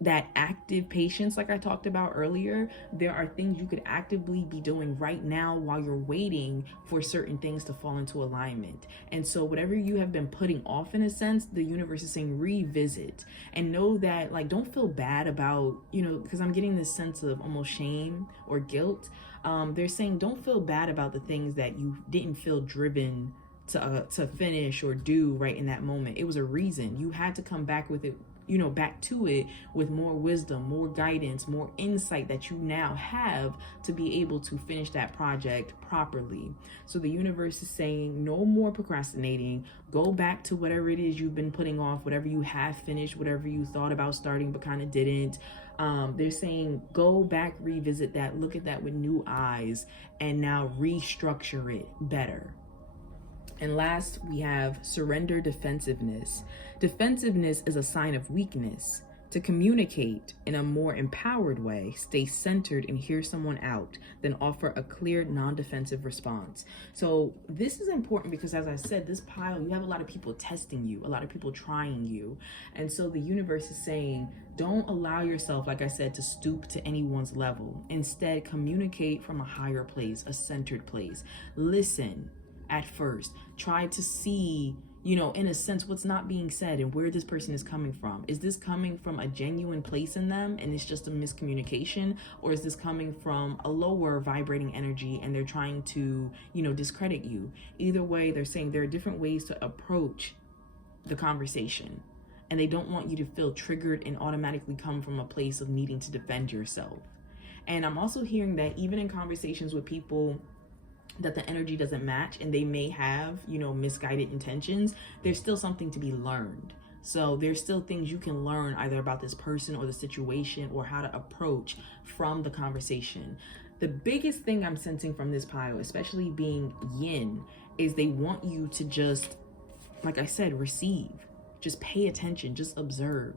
That active patience, like I talked about earlier, there are things you could actively be doing right now while you're waiting for certain things to fall into alignment. And so whatever you have been putting off, in a sense, the universe is saying revisit, and know that, like, don't feel bad about, you know, because I'm getting this sense of almost shame or guilt. They're saying don't feel bad about the things that you didn't feel driven to finish or do right in that moment. It was a reason. You had to come back with it, you know, back to it with more wisdom, more guidance, more insight that you now have to be able to finish that project properly. So the universe is saying no more procrastinating. Go back to whatever it is you've been putting off, whatever you have finished, whatever you thought about starting but kind of didn't. They're saying go back, revisit that, look at that with new eyes, and now restructure it better. And last, we have surrender defensiveness. Defensiveness is a sign of weakness. To communicate in a more empowered way, stay centered and hear someone out, then offer a clear, non-defensive response. So this is important because, as I said, this pile, you have a lot of people testing you, a lot of people trying you. And so the universe is saying, don't allow yourself, like I said, to stoop to anyone's level. Instead, communicate from a higher place, a centered place. Listen at first. Try to see, you know, in a sense, what's not being said and where this person is coming from. Is this coming from a genuine place in them and it's just a miscommunication? Or is this coming from a lower vibrating energy and they're trying to, you know, discredit you? Either way, they're saying there are different ways to approach the conversation. And they don't want you to feel triggered and automatically come from a place of needing to defend yourself. And I'm also hearing that even in conversations with people that the energy doesn't match and they may have, you know, misguided intentions, there's still something to be learned. So there's still things you can learn either about this person or the situation or how to approach from the conversation. The biggest thing I'm sensing from this pile, especially being yin, is they want you to just, like I said, receive, just pay attention, just observe.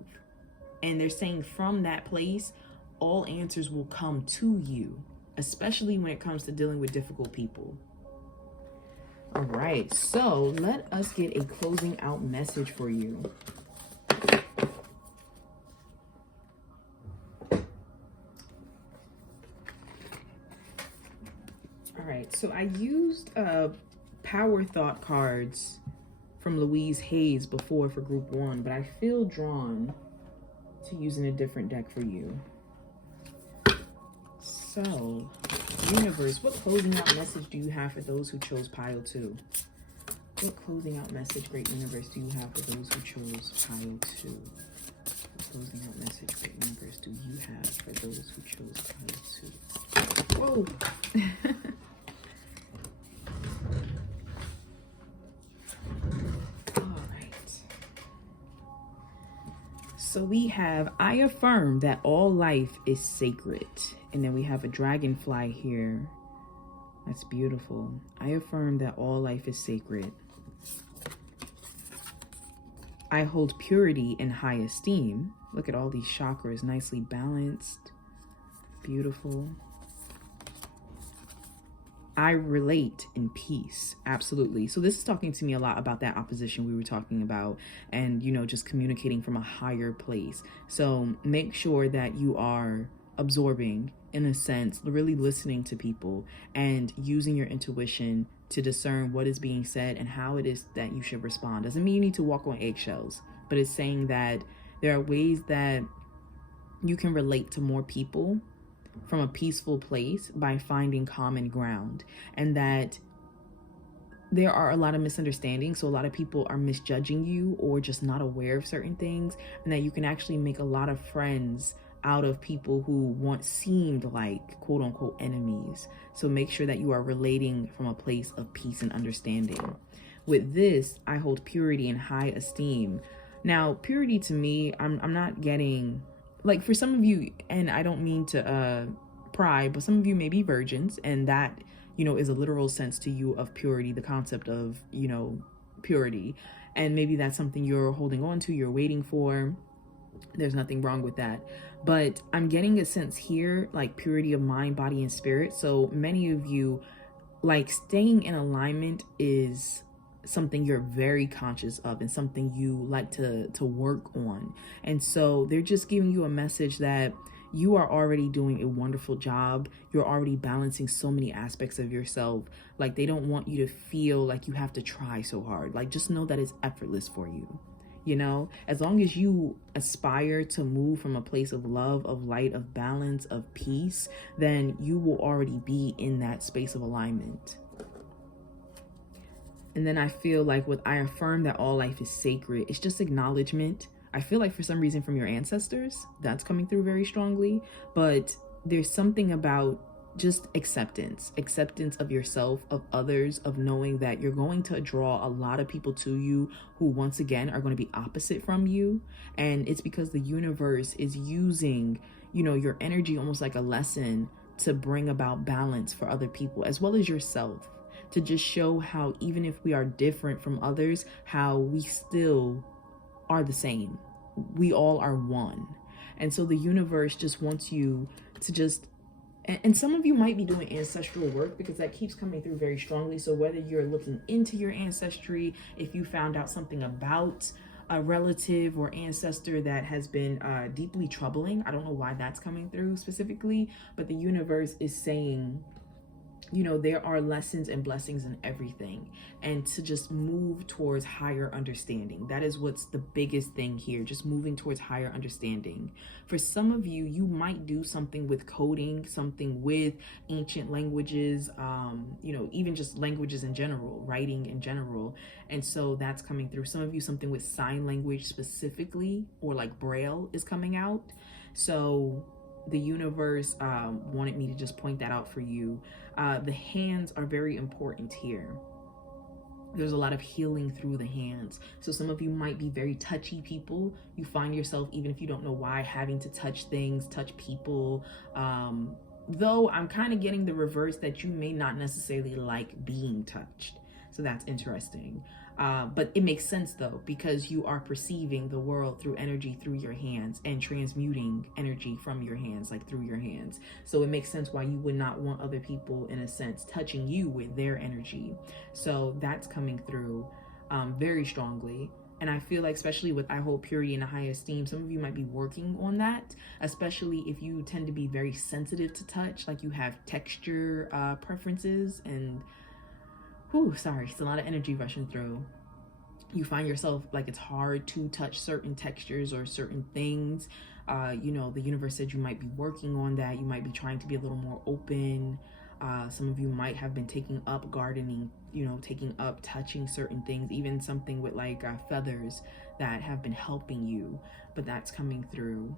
And they're saying from that place, all answers will come to you, especially when it comes to dealing with difficult people. All right, so let us get a closing out message for you. All right, so I used Power Thought cards from Louise Hayes before for group 1, but I feel drawn to using a different deck for you. So, universe, what closing out message do you have for those who chose pile 2? What closing out message, great universe, do you have for those who chose pile 2? What closing out message, great universe, do you have for those who chose pile 2? Whoa! So we have, I affirm that all life is sacred. And then we have a dragonfly here. That's beautiful. I affirm that all life is sacred. I hold purity in high esteem. Look at all these chakras, nicely balanced. Beautiful. I relate in peace. Absolutely. So this is talking to me a lot about that opposition we were talking about and, you know, just communicating from a higher place. So make sure that you are absorbing, in a sense, really listening to people and using your intuition to discern what is being said and how it is that you should respond. Doesn't mean you need to walk on eggshells, but it's saying that there are ways that you can relate to more people from a peaceful place by finding common ground, and that there are a lot of misunderstandings. So a lot of people are misjudging you or just not aware of certain things, and that you can actually make a lot of friends out of people who once seemed like quote unquote enemies. So make sure that you are relating from a place of peace and understanding. With this, I hold purity in high esteem. Now, purity to me, I'm not getting, like, for some of you, and I don't mean to pry, but some of you may be virgins, and that, you know, is a literal sense to you of purity, the concept of, you know, purity. And maybe that's something you're holding on to, you're waiting for. There's nothing wrong with that. But I'm getting a sense here, like purity of mind, body, and spirit. So many of you, like, staying in alignment is something you're very conscious of and something you like to work on. And so they're just giving you a message that you are already doing a wonderful job. You're already balancing so many aspects of yourself. Like, they don't want you to feel like you have to try so hard. Like, just know that it's effortless for you. You know, as long as you aspire to move from a place of love, of light, of balance, of peace, then you will already be in that space of alignment. And then I feel like with I affirm that all life is sacred, it's just acknowledgement. I feel like for some reason from your ancestors, that's coming through very strongly. But there's something about just acceptance of yourself, of others, of knowing that you're going to draw a lot of people to you who once again are going to be opposite from you. And it's because the universe is using, you know, your energy almost like a lesson to bring about balance for other people as well as yourself, to just show how even if we are different from others, how we still are the same. We all are one. And so the universe just wants you to just, and some of you might be doing ancestral work, because that keeps coming through very strongly. So whether you're looking into your ancestry, if you found out something about a relative or ancestor that has been deeply troubling, I don't know why that's coming through specifically, but the universe is saying, you know, there are lessons and blessings in everything, and to just move towards higher understanding. That is what's the biggest thing here, just moving towards higher understanding. For some of you, you might do something with coding, something with ancient languages, you know, even just languages in general, writing in general. And so that's coming through. Some of you, something with sign language specifically, or like Braille is coming out. So the universe wanted me to just point that out for you. The hands are very important here. There's a lot of healing through the hands. So some of you might be very touchy people. You find yourself, even if you don't know why, having to touch things, touch people. Though I'm kind of getting the reverse, that you may not necessarily like being touched. So that's interesting. But it makes sense though, because you are perceiving the world through energy through your hands, and transmuting energy from your hands, like through your hands. So it makes sense why you would not want other people, in a sense, touching you with their energy. So that's coming through very strongly. And I feel like, especially with I hold purity and a high esteem, some of you might be working on that, especially if you tend to be very sensitive to touch, like you have texture preferences, and sorry, it's a lot of energy rushing through. You find yourself like it's hard to touch certain textures or certain things. You know, the universe said you might be working on that. You might be trying to be a little more open. Some of you might have been taking up gardening, you know, taking up touching certain things, even something with like feathers that have been helping you, but that's coming through.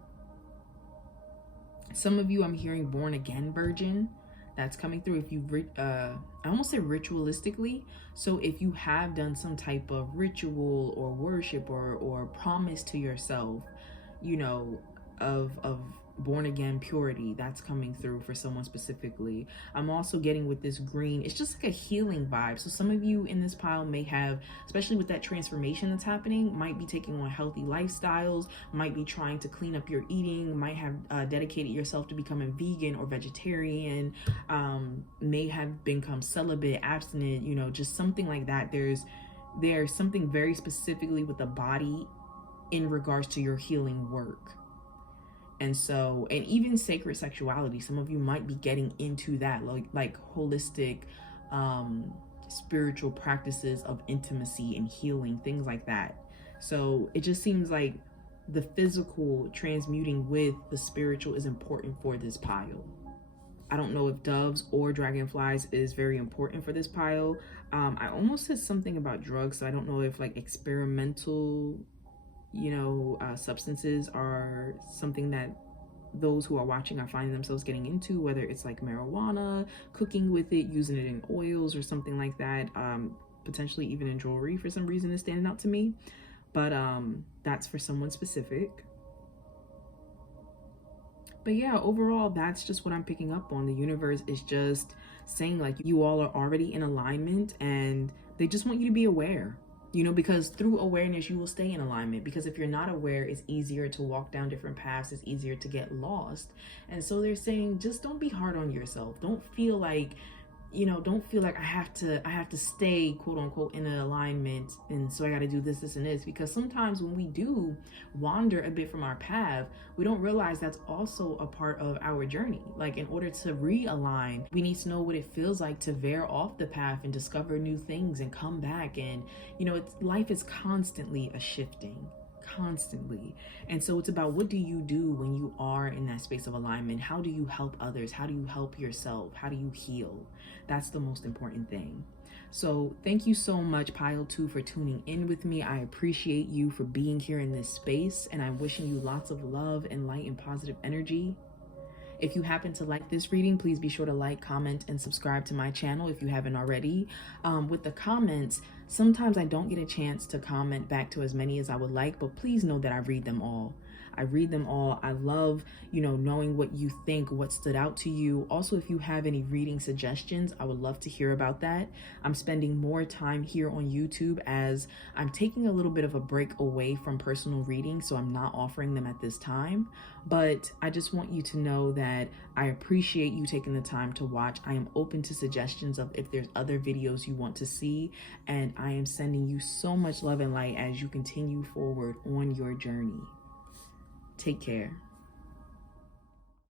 Some of you, I'm hearing born again virgin. That's coming through. If you I almost say ritualistically. So if you have done some type of ritual or worship or promise to yourself, you know, of born again purity, that's coming through for someone specifically. I'm also getting with this green, it's just like a healing vibe. So some of you in this pile may have, especially with that transformation that's happening, might be taking on healthy lifestyles, might be trying to clean up your eating, might have dedicated yourself to becoming vegan or vegetarian, may have become celibate, abstinent, you know, just something like that. There's something very specifically with the body in regards to your healing work. And so, and even sacred sexuality, some of you might be getting into that, like holistic spiritual practices of intimacy and healing, things like that. So it just seems like the physical transmuting with the spiritual is important for this pile. I don't know if doves or dragonflies is very important for this pile. I almost said something about drugs, so I don't know if like experimental, you know, substances are something that those who are watching are finding themselves getting into, whether it's like marijuana, cooking with it, using it in oils or something like that, potentially even in jewelry for some reason is standing out to me. But that's for someone specific. But yeah, overall, that's just what I'm picking up on. The universe is just saying like you all are already in alignment, and they just want you to be aware. You know, because through awareness, you will stay in alignment. Because if you're not aware, it's easier to walk down different paths. It's easier to get lost. And so they're saying, just don't be hard on yourself. Don't feel like, you know, don't feel like I have to stay, quote unquote, in an alignment. And so I got to do this, and this. Because sometimes when we do wander a bit from our path, we don't realize that's also a part of our journey. Like, in order to realign, we need to know what it feels like to veer off the path and discover new things and come back. And, you know, life is constantly a shifting. Constantly. And so it's about, what do you do when you are in that space of alignment? How do you help others? How do you help yourself? How do you heal? That's the most important thing. So thank you so much, Pile 2, for tuning in with me. I appreciate you for being here in this space, and I'm wishing you lots of love and light and positive energy. If you happen to like this reading, please be sure to like, comment, and subscribe to my channel if you haven't already. With the comments, sometimes I don't get a chance to comment back to as many as I would like, but please know that I read them all. I read them all. I love, knowing what you think, what stood out to you. Also, if you have any reading suggestions, I would love to hear about that. I'm spending more time here on YouTube as I'm taking a little bit of a break away from personal reading, so I'm not offering them at this time. But I just want you to know that I appreciate you taking the time to watch. I am open to suggestions of if there's other videos you want to see, and I am sending you so much love and light as you continue forward on your journey. Take care.